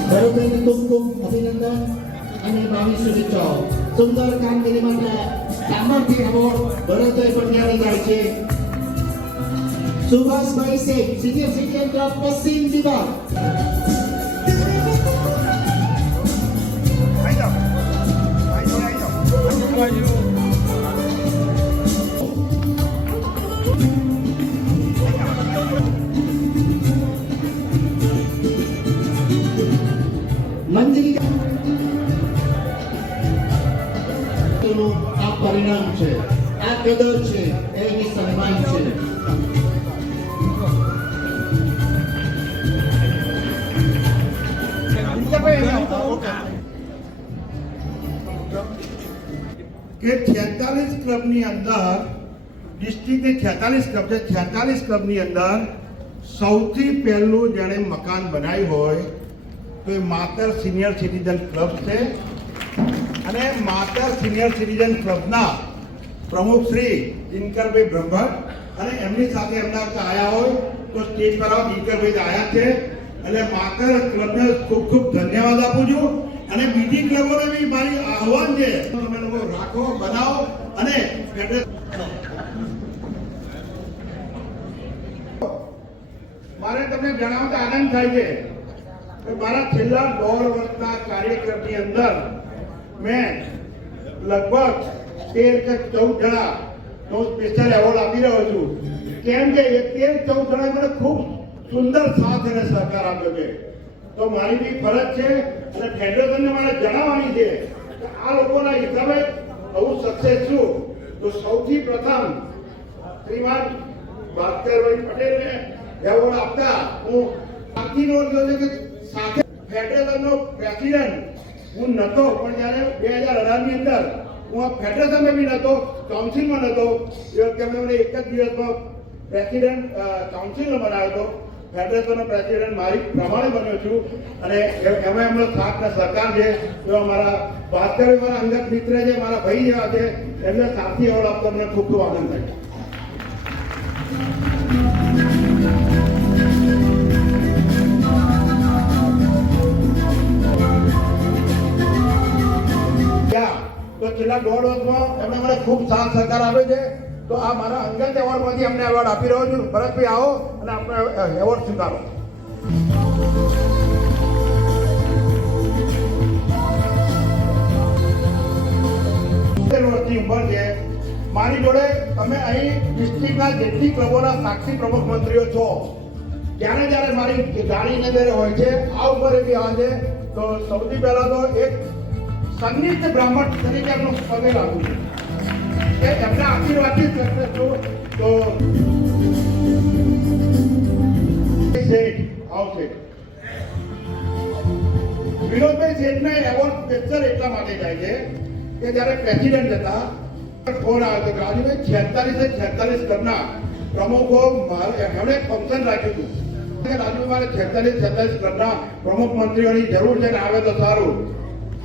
ભરતભાઈને ખૂબ ખૂબ અભિનંદન અને ભાવિ શુભેચ્છાઓ. સુંદર કામગીરી માટે સામર્થ્ય એવોર્ડ ભરતભાઈ પંડ્યાને જાય છે. Subhashbhai Sheikh, senior citizen club પશ્ચિમ વિભાગ. મંજરી આ પરિણામ છે, આ કદર છે, એની સન્માન છે. કે 46 ક્લબની અંદર ડિસ્ટ્રિક્ટની 46 ક્લબ છે, 46 ક્લબની અંદર સૌથી પહેલું જેણે મકાન બનાવ્યું હોય તો એ માતર સિનિયર સિટીઝન ક્લબ છે. અને માતર સિનિયર સિટીઝન ક્લબના પ્રમુખ શ્રી દિનકરભાઈ બ્રહ્મભટ્ટ અને એમની સાથે એમના આવ્યા હોય તો સ્ટેજ પર દિનકરભાઈ આવ્યા છે. એટલે માતર ક્લબને ખૂબ ખૂબ ધન્યવાદ આપું છું. અને બીજી ક્લબોને બી મારી આહવાન છે, તમે લોકો રાખો, બનાવો અને મારે તમને જણાવતા આનંદ થાય છે કે મારા છેલ્લા 1.5 વર્ષના કાર્યક્રમની અંદર મેં લગભગ 13 કે 14 જણાનો સ્પેશિયલ એવોર્ડ આપી રહ્યો છું. કેમ કે એ 13-14 જણાએ મને ખૂબ સુંદર સાથ અને સહકાર આપ્યો છે. તો મારી બી ફરજ છે અને ફેડરેશનને મારે જણાવવાની છે કે આ લોકોના હિસાબે આવું સક્સેસ છું. તો સૌથી પ્રથમ શ્રીમાન ભાસ્કરભાઈ પટેલને એવોર્ડ આપતા હું આખી નોંધ લો છું કે સાથે ફેડરેશનનો પ્રેસિડેન્ટ હું નહોતો, પણ જ્યારે 2018 ની અંદર હું આ ફેડરેશનમાં બી નહોતો, કાઉન્સિલમાં નહોતો, એ વખતે મને એક જ દિવસમાં પ્રેસિડેન્ટ કાઉન્સિલનો બનાવ્યો હતો. ફેડરેશનનો પ્રેસિડેન્ટ મારી પ્રમાણે બન્યો છું. અને એમાં એમનો સાથ અને સહકાર છે. એવા મારા ભાસ્કરભાઈ મારા અંગત મિત્ર છે, મારા ભાઈ જેવા છે, એમને સાથી એવોર્ડ આપતો મને ખૂબ ખૂબ આનંદ થાય. તો છેલ્લા 1.5 વર્ષમાં એમણે મને ખૂબ સાથ સહકાર આપ્યો છે. તો આ મારા અંગત એવોર્ડમાંથી અમને એવોર્ડ આપી રહ્યો છું. ભરતભાઈ આવો અને આપણે એવોર્ડ સ્વીકારો. વર્ષની ઉંમર છે મારી જોડે. તમે અહીં ડિસ્ટ્રિક્ટના જેટલી ક્લબોના સાક્ષી પ્રમુખ મંત્રીઓ છો, જ્યારે જ્યારે મારી ગાડીની અંદર હોય છે, આ ઉંમરે બી આવે છે. તો સૌથી પહેલા તો એક સંગીત બ્રાહ્મણ તરીકે એમનું પગે લાગુ છે કે એમના આશીર્વાદથી સક્સેસ છું. તો આવશે વિનોદભાઈ શેઠને એવોર્ડ સ્પેશિયલ એટલા માટે જાય છે કે જ્યારે પ્રેસિડેન્ટ હતા ફોન આવ્યો હતો કે રાજુભાઈ 46 ક્લબના પ્રમુખો એમણે ફંક્શન રાખ્યું હતું કે રાજુભાઈ મારે 46 ક્લબના પ્રમુખ મંત્રીઓની જરૂર છે ને આવે તો સારું.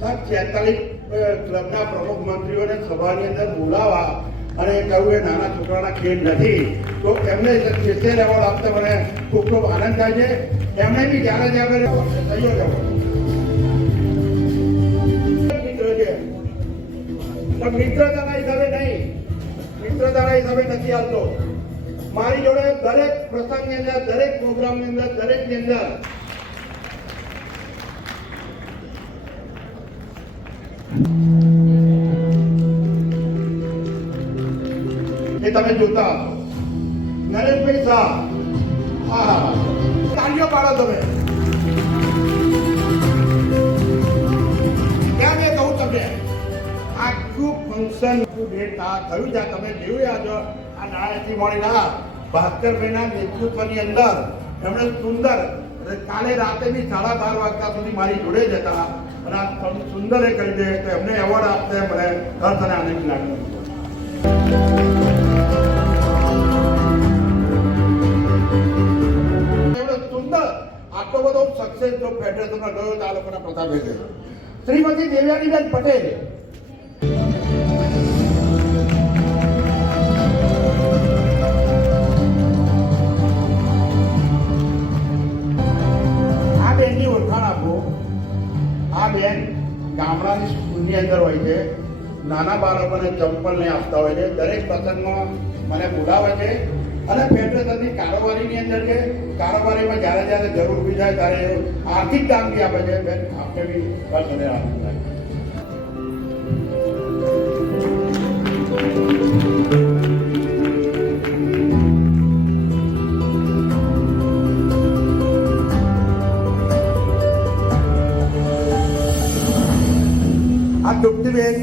46 ક્લબના પ્રમુખ મંત્રીઓને સભાની અંદર બોલાવા અને કહ્યું એ નાના છોકરાના ખેલ નથી. તો એમને સ્પેશિયલ એવોર્ડ આપતા મને ખૂબ ખૂબ આનંદ થાય છે. એમણે બી જ્યારે જ્યારે મિત્ર છે, મિત્રતાના હિસાબે નહીં, મિત્રતાના હિસાબે નથી આવતો. મારી જોડે દરેક પ્રસંગની અંદર, દરેક પ્રોગ્રામની અંદર, દરેકની અંદર તમે જોતા હશો. નરેશભાઈ શાહ, હા, તાળીઓ પાડો તમે. ત્યાં મેં કહું તમને આખું ફંક્શન ડેટ આ થયું છે. તમે જોયું આજે આ નાણાથી મળીના ભાસ્કરભાઈના નેતૃત્વની અંદર એમણે સુંદર કાલે રાતે બી 12:30 વાગ્યા સુધી મારી જોડે જ હતા અને આ સુંદર એ કરી દે તો એમને એવોર્ડ આપતે મને હર્ષ અને આનંદ લાગ્યો. સુંદર આટલો બધો સક્સેસ જો ફેડરેશનમાં ગયો તો આ લોકોના પ્રતાપે છે. શ્રીમતી દેવયાનીબેન પટેલ, આ બેનની ઓળખાણ આપો. આ બેન ગામડાની સ્કૂલની અંદર હોય છે, નાના બાળકોને ચંપલ ને આપતા હોય છે, દરેક પ્રસંગમાં મને બોલાવે છે અને ફેડરેશનની કારોબારીની અંદર છે. કારોબારીમાં જ્યારે જ્યારે જરૂર ઊભી થાય ત્યારે આર્થિક કામ બી આપે છે. બેન આપણે બી બસ અને આર્થિક આ દુપ્તિબેન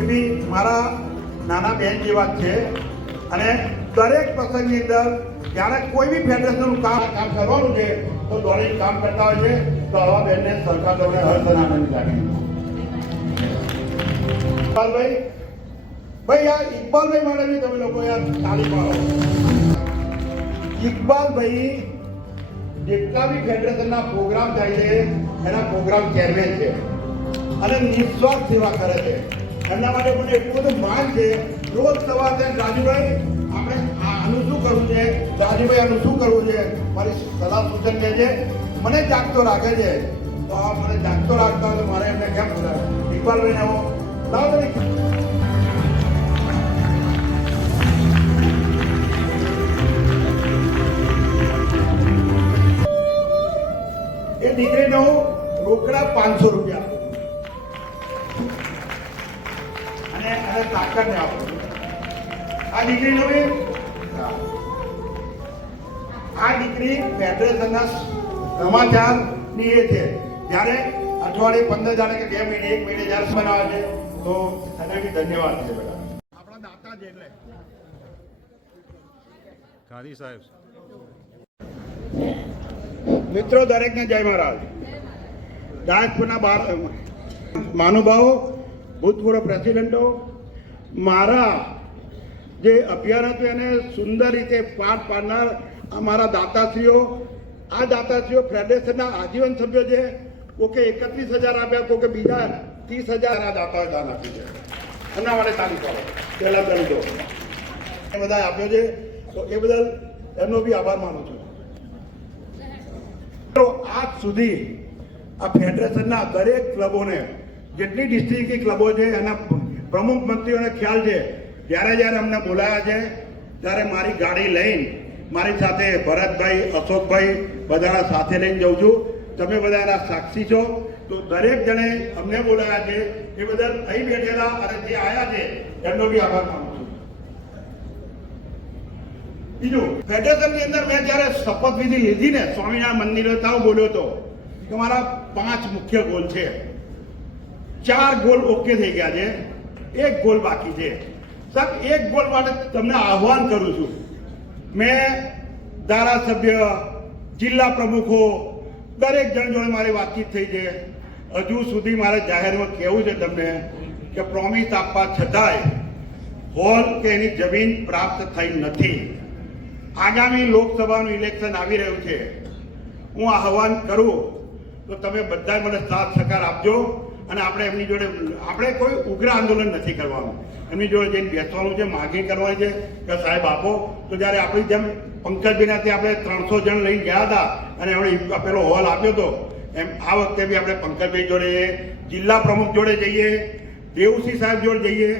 એ બી મારા નાના બેન જેવા જ છે અને દરેક પ્રસંગની અંદર જ્યારે કોઈ બી ફેડરેશનનું કામ કરવાનું છે તો દોડીને કામ કરતા હોય છે. તો આવા બેનને સરકાર તમને હર્ષ અને આનંદ લાગે. ઇકબાલભાઈ, ભાઈ આ ઇકબાલભાઈ માટે બી તમે લોકો યાર તાળી પાડો. ઇકબાલભાઈ જેટલા બી ફેડરેશનના પ્રોગ્રામ થાય છે એના પ્રોગ્રામ ચેરમેન છે અને નિસ્વાર્થ સેવા કરે છે. એમના માટે મને એટલું બધું માન છે. રોજ સવારે રાજુભાઈ આપણે આનું શું કરવું છે, રાજુભાઈ આનું શું કરવું છે, મારી સલાહ સૂચન કહે છે, મને જાગતો રાખે છે. તો આ મને જાગતો રાખતા હોય તો મારે એમને કેમ બોલાવે? ઇકબાલભાઈને આવો લાવો તમે. એ દીકરીનો રોકડા 500 રૂપિયા અને તાકાતને આપો. આ દીકરીનો આ દીકરી ફેડરેશનના સમાચારની એ છે. જ્યારે અઠવાડિયે 15 જાણે કે 2 મહિને 1 મહિને જ્યારે બનાવે છે તો એને બી ધન્યવાદ છે. બધા આપણા દાતા છે એટલે ગાંધી સાહેબ. મિત્રો દરેકને જય મહારાજ. ડાયસ્પોરાના મહાનુભાવો, ભૂતપૂર્વ પ્રેસિડેન્ટો, મારા જે અભિયાન હતું એને સુંદર રીતે પાર પાડનાર અમારા દાતાશ્રીઓ. આ દાતાશ્રીઓ ફેડરેશનના આજીવન સભ્યો છે. કોકે 31,000 આપ્યા, કોકે બીજા 30,000 આ દાતાઓએ દાન આપ્યું છે. એના માટે તાલીમ કરો. પહેલા દલિતો એ બધા આપ્યો છે તો એ બદલ એમનો બી આભાર માનું છું. આજ સુધી આ ફેડરેશનના દરેક ક્લબોને જેટલી ડિસ્ટ્રિક્ટ ક્લબો છે એના પ્રમુખ મંત્રીઓને ખ્યાલ છે. જ્યારે જ્યારે અમને બોલાયા છે ત્યારે મારી ગાડી લઈને મારી સાથે ભરતભાઈ, અશોકભાઈ બધાના સાથે લઈને જઉં છું. તમે બધાના સાક્ષી છો. તો દરેક જણે અમને બોલાયા છે એ બદલ અહીં બેઠેલા અને જે આવ્યા છે એમનો બી આભાર માનું છું. બીજું, ફેડરેશનની અંદર મેં જ્યારે શપથવિધિ લીધી ને સ્વામિનારાયણ મંદિરે તાવ બોલ્યો હતો કે મારા 5 મુખ્ય ગોલ છે. 4 ગોલ ઓકે થઈ ગયા છે, 1 ગોલ બાકી છે. સાહેબ 1 ગોલ માટે તમને આહ્વાન કરું છું. મેં ધારાસભ્ય, જિલ્લા પ્રમુખો દરેક જણ જોડે મારી વાતચીત થઈ છે. હજુ સુધી મારે જાહેરમાં કહેવું છે તમને કે પ્રોમિસ આપવા છતાંય હોલ કે એની જમીન પ્રાપ્ત થઈ નથી. આગામી લોકસભાનું ઇલેક્શન આવી રહ્યું છે. હું આહ્વાન કરું તો તમે બધા મને સાથ સહકાર આપજો અને આપણે એમની જોડે આપણે કોઈ ઉગ્ર આંદોલન નથી કરવાનું. એમની જોડે જઈને બેસવાનું છે, માગણી કરવાની છે કે સાહેબ આપો. તો જ્યારે આપણી જેમ પંકજભાઈનાથી આપણે 300 જણ લઈને ગયા હતા અને એમણે પેલો હોલ આપ્યો હતો એમ આ વખતે બી આપણે પંકજભાઈ જોડે, જિલ્લા પ્રમુખ જોડે જઈએ, દેવસિંહ સાહેબ જોડે જઈએ.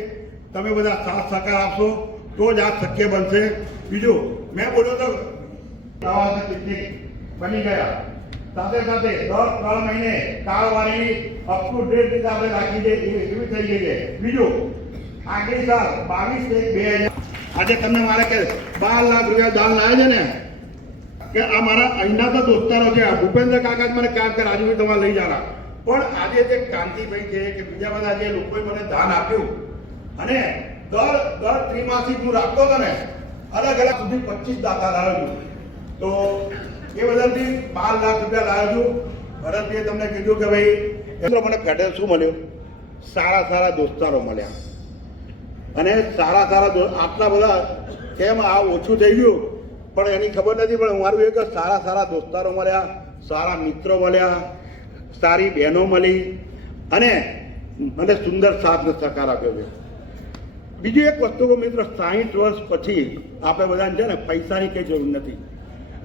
તમે બધા સાથ સહકાર આપશો તો જ આ શક્ય બનશે. બીજું, મેં બોલ્યો તો બની ગયા. સાથે સાથે 3 મહિને કારોબારી અપ ટુ ડેટ રીતે આપણે રાખી દે એવી થઈ ગઈ છે. બીજું, આગલી સાલ 22/1/2000 આજે તમને મારે કે 12 લાખ રૂપિયા દાન લાવે છે ને, કે આ મારા અહીંના તો દોસ્તારો છે. ભૂપેન્દ્ર કાકા જ મને કહે કે રાજુભાઈ તમારે લઈ જવાના. પણ આજે જે કાંતિભાઈ છે કે બીજા બધા જે લોકોએ મને દાન આપ્યું, અને દર ત્રિમાસિક હું રાખતો હતો ને, અલગ અલગ સુધી 25 દાતા લાવ્યો છું. તો એ બધાથી 12 લાખ રૂપિયા લાવ્યો છું. ભરતભાઈએ તમને કીધું કે ભાઈ મિત્રો મને ફેડરલ શું મળ્યું? સારા દોસ્તારો મળ્યા. અને સારા આટલા બધા કેમ આ ઓછું થઈ ગયું પણ એની ખબર નથી. પણ મારું એક સારા દોસ્તારો મળ્યા, સારા મિત્રો મળ્યા, સારી બહેનો મળી, અને મને સુંદર સાથ સહકાર આપ્યો છે. બીજી એક વસ્તુ મિત્રો, 60 વર્ષ પછી આપણે બધાને છે ને પૈસાની કંઈ જરૂર નથી.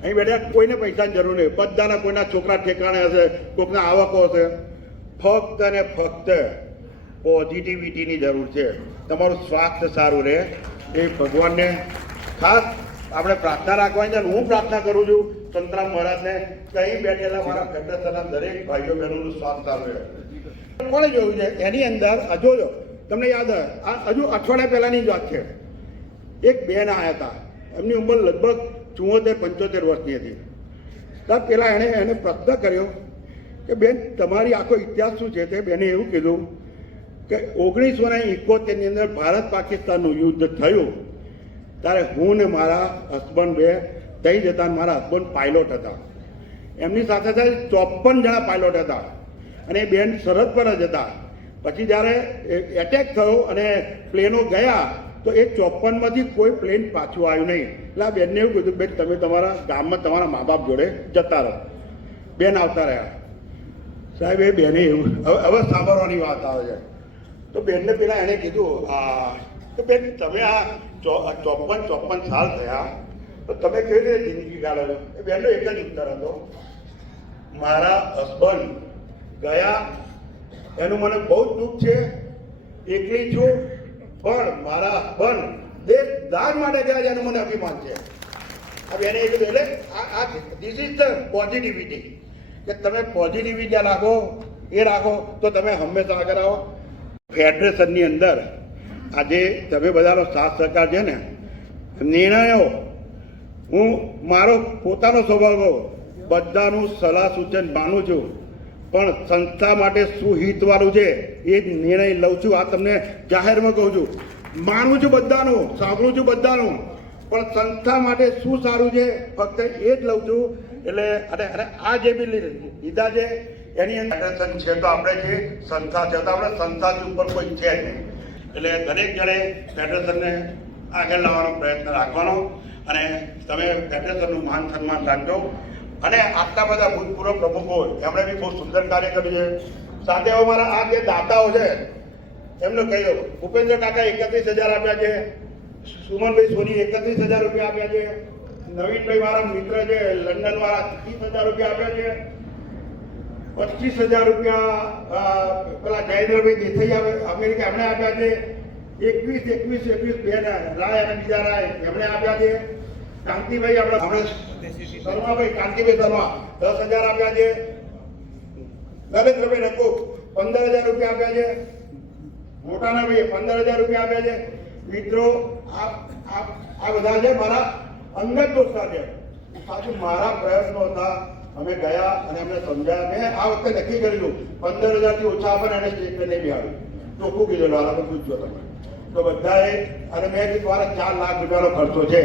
અહીં બેઠા કોઈને પૈસાની જરૂર નહીં. બધાના કોઈના છોકરા ઠેકાણે હશે, કોઈકના આવકો હશે. ફક્ત ને ફક્ત પોઝિટિવિટીની જરૂર છે. તમારું સ્વાસ્થ્ય સારું રહે એ ભગવાનને ખાસ આપણે પ્રાર્થના રાખવાની છે. હું પ્રાર્થના કરું છું સંતરામ મહારાજને કે અહીં બેઠેલા મારા ફેડરેશનના દરેક ભાઈઓ બહેનોનું સ્વાસ્થ્ય સારું રહે. કોણે જોયું છે એની અંદર જોજો, તમને યાદ હોય આ હજુ અઠવાડિયા પહેલાની જ વાત છે. એક બેન આવ્યા હતા, એમની ઉંમર લગભગ 74-75 વર્ષની હતી. ત્યાં પેલા એને પ્રશ્ન કર્યો કે બેન તમારી આખો ઇતિહાસ શું છે? તે બેને એવું કીધું કે 1971ની અંદર ભારત પાકિસ્તાનનું યુદ્ધ થયું ત્યારે હું ને મારા હસબન્ડ બે થઈ જતા. મારા હસબન્ડ પાયલોટ હતા, એમની સાથે 54 જણા પાયલોટ હતા, અને એ બેન સરહદ પર જ હતા. પછી જ્યારે એટેક થયો અને પ્લેનો ગયા તો એ 54માંથી કોઈ પ્લેન પાછું આવ્યું નહીં. એટલે આ બેનને એવું કીધું બેન તમે તમારા ગામમાં તમારા મા બાપ જોડે જતા રહો. બેન આવતા રહ્યા. સાહેબ એ બેને એવું હવે સાંભળવાની વાત આવે છે. તો બેનને પેલા એણે કીધું કે બેન તમે આ 54 સાલ થયા તો તમે કેવી રીતે જિંદગી કાઢો છો? એ બેનનો એક જ ઉત્તર હતો, મારા હસબન્ડ ગયા એનું મને બહુ જ દુઃખ છે, એકલી છું, પણ મારા હસબન્ડ દેશ દાન માટે ગયા એનું મને અભિમાન છે. આ બેને એ કીધું એટલે આ ધીસ ઇઝ ધ પોઝિટિવિટી, કે તમે પોઝિટિવિટી રાખો, એ રાખો તો તમે હંમેશા આગળ આવો. ફેડરેશનની અંદર આજે તમે બધાનો સાથ સહકાર છે ને, નિર્ણયો હું મારો પોતાનો સ્વભાવ બધાનું સલાહ સૂચન માનું છું, પણ સંસ્થા માટે શું હિતવાળું છે એ જ નિર્ણય લઉં છું. આ તમને જાહેરમાં કહું છું. માનું છું બધાનું, સાંભળું છું બધાનું, પણ સંસ્થા માટે શું સારું છે ફક્ત એ જ લઉં છું. એટલે અને આ જે બી લીધા છે એની અંદર ફેડરેશન છે તો આપણે જે સંસ્થા છે તો આપણે સંસ્થાથી ઉપર કોઈ છે જ નહીં. એટલે દરેક જણે ફેડરેશનને આગળ લાવવાનો પ્રયત્ન રાખવાનો, અને તમે ફેડરેશનનું માન સન્માન રાખજો. અને આટલા બધા ભૂતપૂર્વ પ્રમુખો એમણે બી બહુ સુંદર કાર્ય કર્યું છે. સાથે અમારા આ જે દાતાઓ છે એમનું કહ્યું, ભૂપેન્દ્ર કાકા 31,000 આપ્યા છે, સુમનભાઈ સોની 31,000 રૂપિયા આપ્યા છે, નવીનભાઈ મારા મિત્ર છે લંડન વાળા 30,000 રૂપિયા આપ્યા છે, 25,000 રૂપિયા પેલા જયેન્દ્રભાઈ દેસાઈ અમેરિકા એમણે આપ્યા છે, 21 બેન રાય અને બીજા રાય એમણે આપ્યા છે, કાંતિભાઈ આપણે શર્માભાઈ કાંતિભાઈ શર્મા 10,000 આપ્યા છે, નરેન્દ્રભાઈ નકુક 15,000 રૂપિયા આપ્યા છે, મોટાનાભાઈ 15,000 રૂપિયા આપ્યા છે. મિત્રો આ બધા છે મારા અંગત દોસ્તાર છે. સાચું મારા પ્રયત્નો હતા, અમે ગયા અને અમને સમજાયા. મેં આ વખતે નક્કી કરેલું 15,000 થી ઓછા આપે એને સ્ટેટમેન્ટ નહીં બિહાડ્યું. ચોખ્ખું કીધેલું, આરામ પૂછજો તમે તો બધાએ. અને મેં મારા 4 લાખ રૂપિયાનો ખર્ચો છે.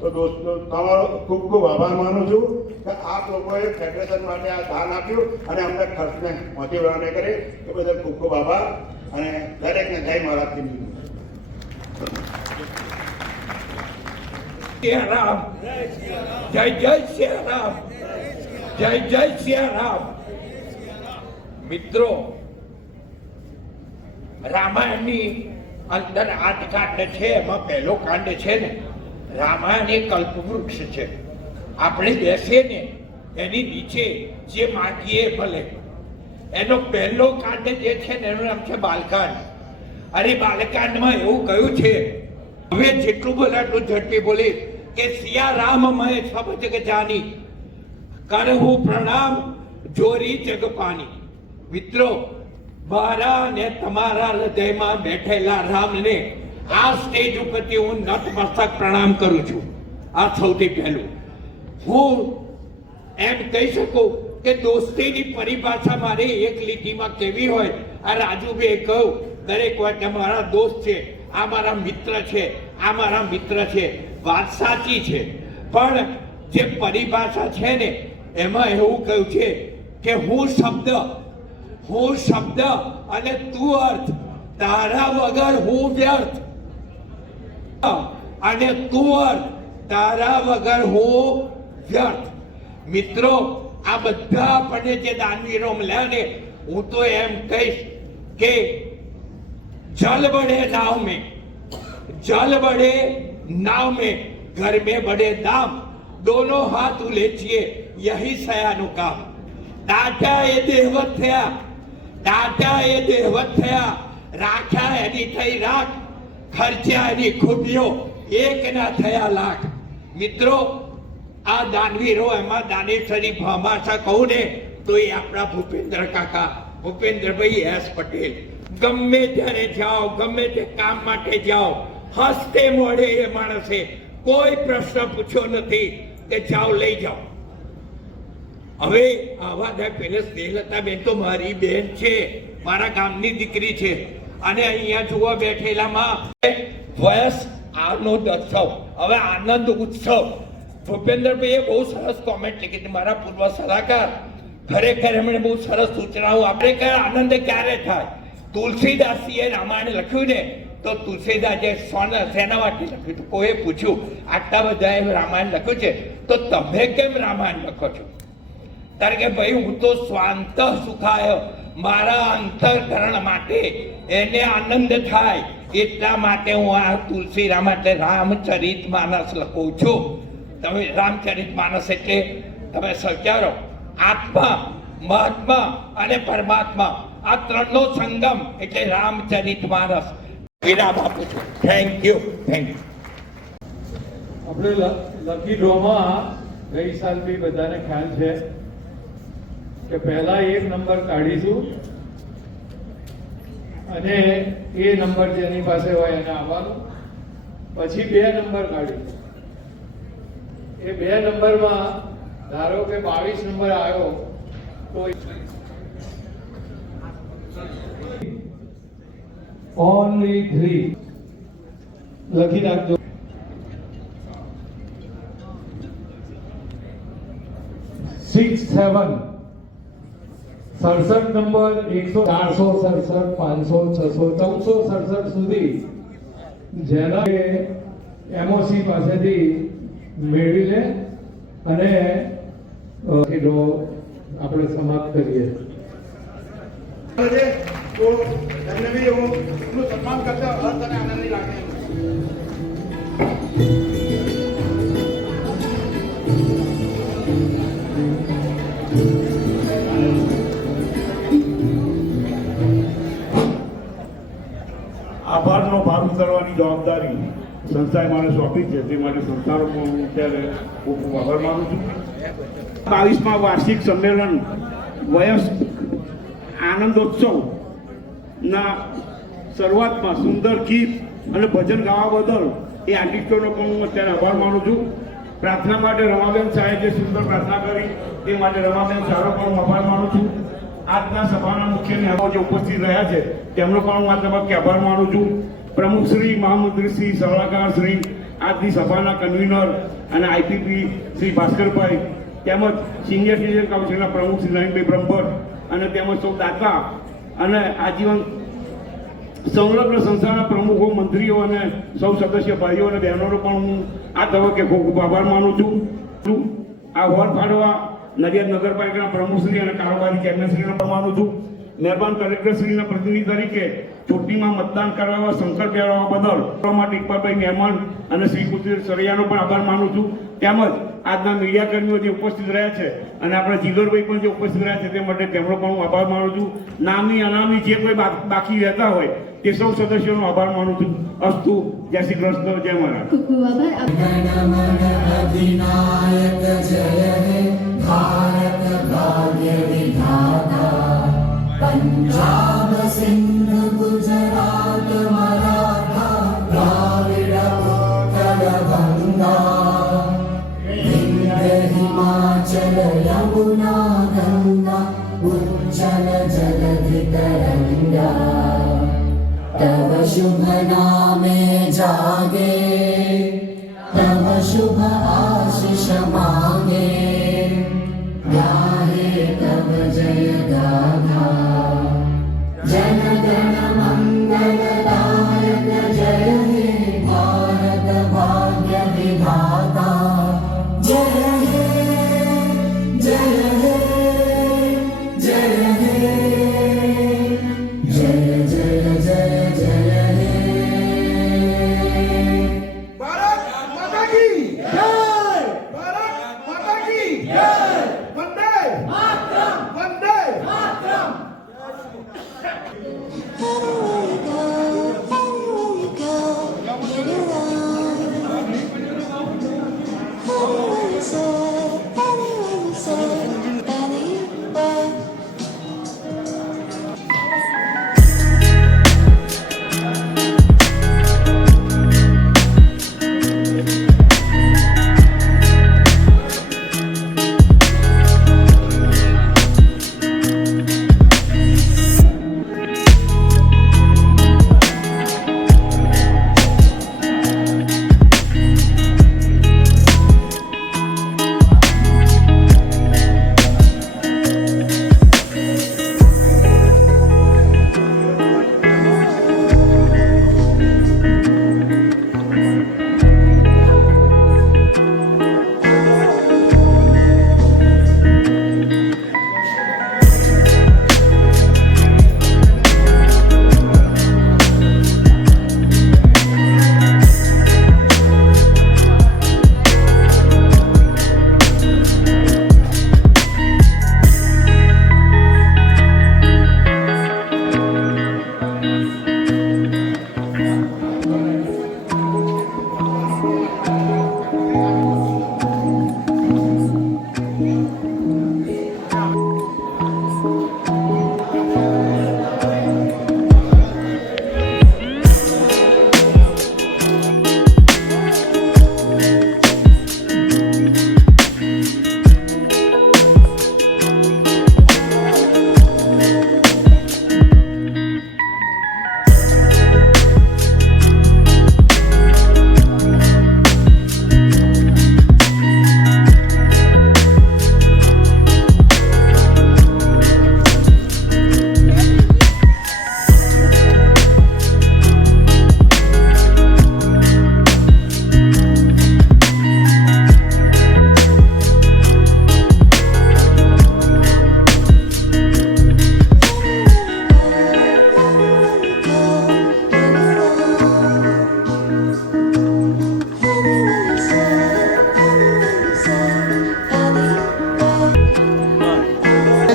તો દોસ્તો તમારો ખૂબ ખૂબ આભાર માનું છું કે આપ લોકોએ ફેડરેશન માટે આ દાન આપ્યું અને અમને ખર્ચને મોટિવેટ કરી. એ બદલ ખૂબ ખૂબ આભાર, અને દરેકને જય મહારાજની. રામ જય જય શ્રી રામ, જય જય શ્રી રામ. મિત્રો, રામાયણની અંદર 8 કાંડ છે. એમાં પહેલો કાંડ છે ને, રામાયણ એ કલ્પવૃક્ષ છે. આપણે બેસીએ ને એની નીચે જે માંગીએ ભલે. એનો પહેલો કાંડ જે છે ને એનું નામ છે બાલકાંડ. અને બાલકાંડમાં એવું કહ્યું છે, હવે જેટલું બોલે એટલું ઝડપી બોલી, કે સિયા રામ મય સબ જગ જાની, કરહું પ્રણામ જોરી જગ પાની. મિત્રો, મારા ને તમારા હૃદયમાં બેઠેલા રામને આ સ્ટેજ ઉપરથી હું નતમસ્તક પ્રણામ કરું છું. આ સૌથી પહેલું હું એમ કહી શકું કે દોસ્તીની પરિભાષા મારી એક લીટીમાં કેવી હોય. આ રાજુભાઈએ કહ્યું દરેક વાત મારા દોસ્ત છે, આ મારા મિત્ર છે, આ મારા મિત્ર છે. વાત સાચી છે, પણ જે પરિભાષા છે ને એમાં એવું કહ્યું છે કે હું શબ્દ અને તું અર્થ, તારા વગર હું વ્યર્થ અને તું અર્થ, તારા વગર હું વ્યર્થ. મિત્રો, આ બધા આપણને જે દાનવીરો મળ્યા ને, હું તો એમ કહીશ કે જલ બડે नाव में घर में बड़े दाम, दोनों हाथ उलेचिए यही सयाનું કામ. દાતા એ દેહવત થયા, રાખ્યા એની થઈ રાખ, ખર્ચ્યા એની ખૂબીઓ એક ના થયા લાખ. મિત્રો, આ દાનવીરો, એમાં દાનેશ્વરી ભાષા કહું ને તો એ આપણા ભૂપેન્દ્રભાઈ એસ પટેલ. ગમે ત્યારે જાઓ, ગમે તે કામ માટે જાઓ, હસતે મોઢે એ માણસે કોઈ પ્રશ્ન પૂછ્યો નથી કે જાઓ લઈ જાઓ. હવે આવા પેલે સ્નેહલતાબેન તો મારી બેન છે, મારા ગામની દીકરી છે, અને અહીંયા જોવા બેઠેલામાં વયસ આનંદ ઉત્સવ, હવે આનંદ ઉત્સવ. ભૂપેન્દ્રભાઈએ બહુ સરસ કોમેન્ટ લખી હતી, મારા પૂર્વ સલાહકાર. ખરેખર એમણે બહુ સરસ સૂચનાઓ. આપણે કઈ આનંદ ક્યારે થાય? તુલસીદાસીએ રામાયણ લખ્યું ને, તો તુલસીદાસે શેના માટે લખ્યું હતું? કોઈએ પૂછ્યું આટલા બધા રામાયણ લખ્યું છે તો તમે કેમ રામાયણ લખો છો? કારણ કે ભાઈ, હું તો સ્વાંત સુખાય, મારા અંતરકરણ માટે એને આનંદ થાય એટલા માટે હું આ તુલસી રામ એટલે રામચરિત માનસ લખું છું. તમે રામચરિત માનસ એટલે તમે વિચારો, આત્મા, મહાત્મા અને પરમાત્મા, આ ત્રણનો સંગમ એટલે રામચરિત માનસ. વિરામ આપું છું. Thank you. આપણે લકી ડ્રોમાં ગઈ સાલ બી બધાને ખ્યાલ છે કે પહેલા 1 નંબર કાઢીશું અને એ નંબર જેની પાસે હોય એને આવવાનું, પછી 2 નંબર કાઢીશું. એ 2 નંબરમાં ધારો કે 22 નંબર આવ્યો તો only 3 લખી રાખજો. 6, 7 67 નંબર 467, 500, 600, 1467 સુધી જેના એમઓસી પાસેથી મેળવી લે અને આપણે સમાપ્ત કરીએ. તો એમને બી હું એમનું સન્માન કરતા હર્ષ અને આનંદની લાગણી. આભારનો ભાવ કરવાની જવાબદારી સંસ્થાએ મને સોંપી છે, તે માટે સંસ્થાનો હું અત્યારે ખૂબ ખૂબ આભાર માનું છું. 22મા વાર્ષિક સંમેલન વયસ્ક આનંદોત્સવ ના શરૂઆતમાં સુંદર ગીત અને ભજન ગાવા બદલ એ આર્ટિસ્ટોનો પણ હું અત્યારે આભાર માનું છું. પ્રાર્થના માટે રમાબેન શાહે જે સુંદર પ્રાર્થના કરી તે માટે રમાબેન શાહનો પણ હું આભાર માનું છું. આજના સભાના મુખ્ય મહેમાનો જે ઉપસ્થિત રહ્યા છે તેમનો પણ હું આ તબક્કે આભાર માનું છું. પ્રમુખ શ્રી, મહામંત્રી શ્રી, સલાહકાર શ્રી, આજની સભાના કન્વીનર અને આઈપીપી શ્રી ભાસ્કરભાઈ, તેમજ સિનિયર સિટીઝન કાઉન્સિલના પ્રમુખ શ્રી નવીનભાઈ બ્રહ્મભટ્ટ અને તેમજ સૌ દાતા અને આજીવન સંલગ્ન સંસ્થાના પ્રમુખો, મંત્રીઓ અને સૌ સદસ્ય ભાઈઓ અને બહેનોનો પણ હું આ તબક્કે ખૂબ ખૂબ આભાર માનું છું. આ હોલ ફાળવા નડિયાદ નગરપાલિકાના પ્રમુખશ્રી અને કારોબારી ચેરમેનશ્રીનો પણ માનું છું. મહેરબાન કલેક્ટરશ્રીના પ્રતિનિધિ તરીકે ચૂંટણીમાં મતદાન કરાવવા સંકલ્પ લેવા બદલ માટે ઇકબાલભાઈ મહેમાન અને શ્રી કુતિર સરૈયાનો પણ આભાર માનું છું. તેમજ આજના મીડિયાકર્મીઓ જે ઉપસ્થિત રહ્યા છે અને આપણા જીગરભાઈ પણ જે ઉપસ્થિત રહ્યા છે તે માટે તેમનો પણ હું આભાર માનું છું. નામની અનામની જે કોઈ બાકી રહેતા હોય તે સૌ સદસ્યોનો આભાર માનું છું. અસ્તુ. જય શ્રી કૃષ્ણ. જય મહારાજ. ખૂબ ખૂબ આભાર. पंजाब सिंध गुजरात मराठा यमुना गंगा उज्जल जलधितरंगा तव शुभ नामे जागे तव शुभ आशीष मांगे गाहे तव जय गाथा जन गण मंगलदायक जय हे भारत भाग्य विधाता जय हे जय हे जय हे जय जय जय जय हे भारत माता की जय भारत माता की जय वंदे मातरम वंदे मातरम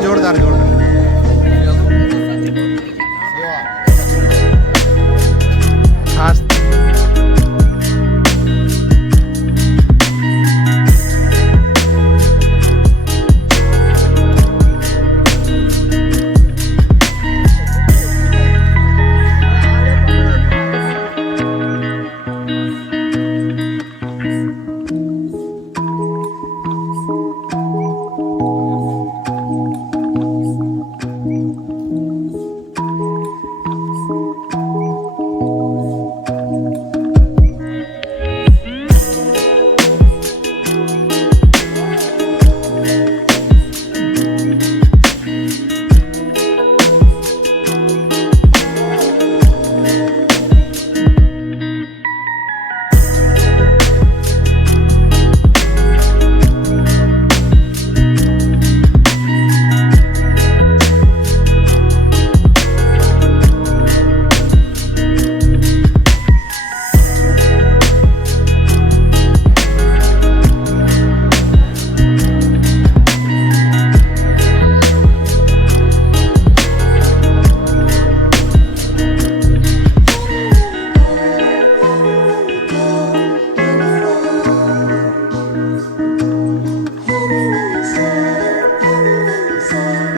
જોરદાર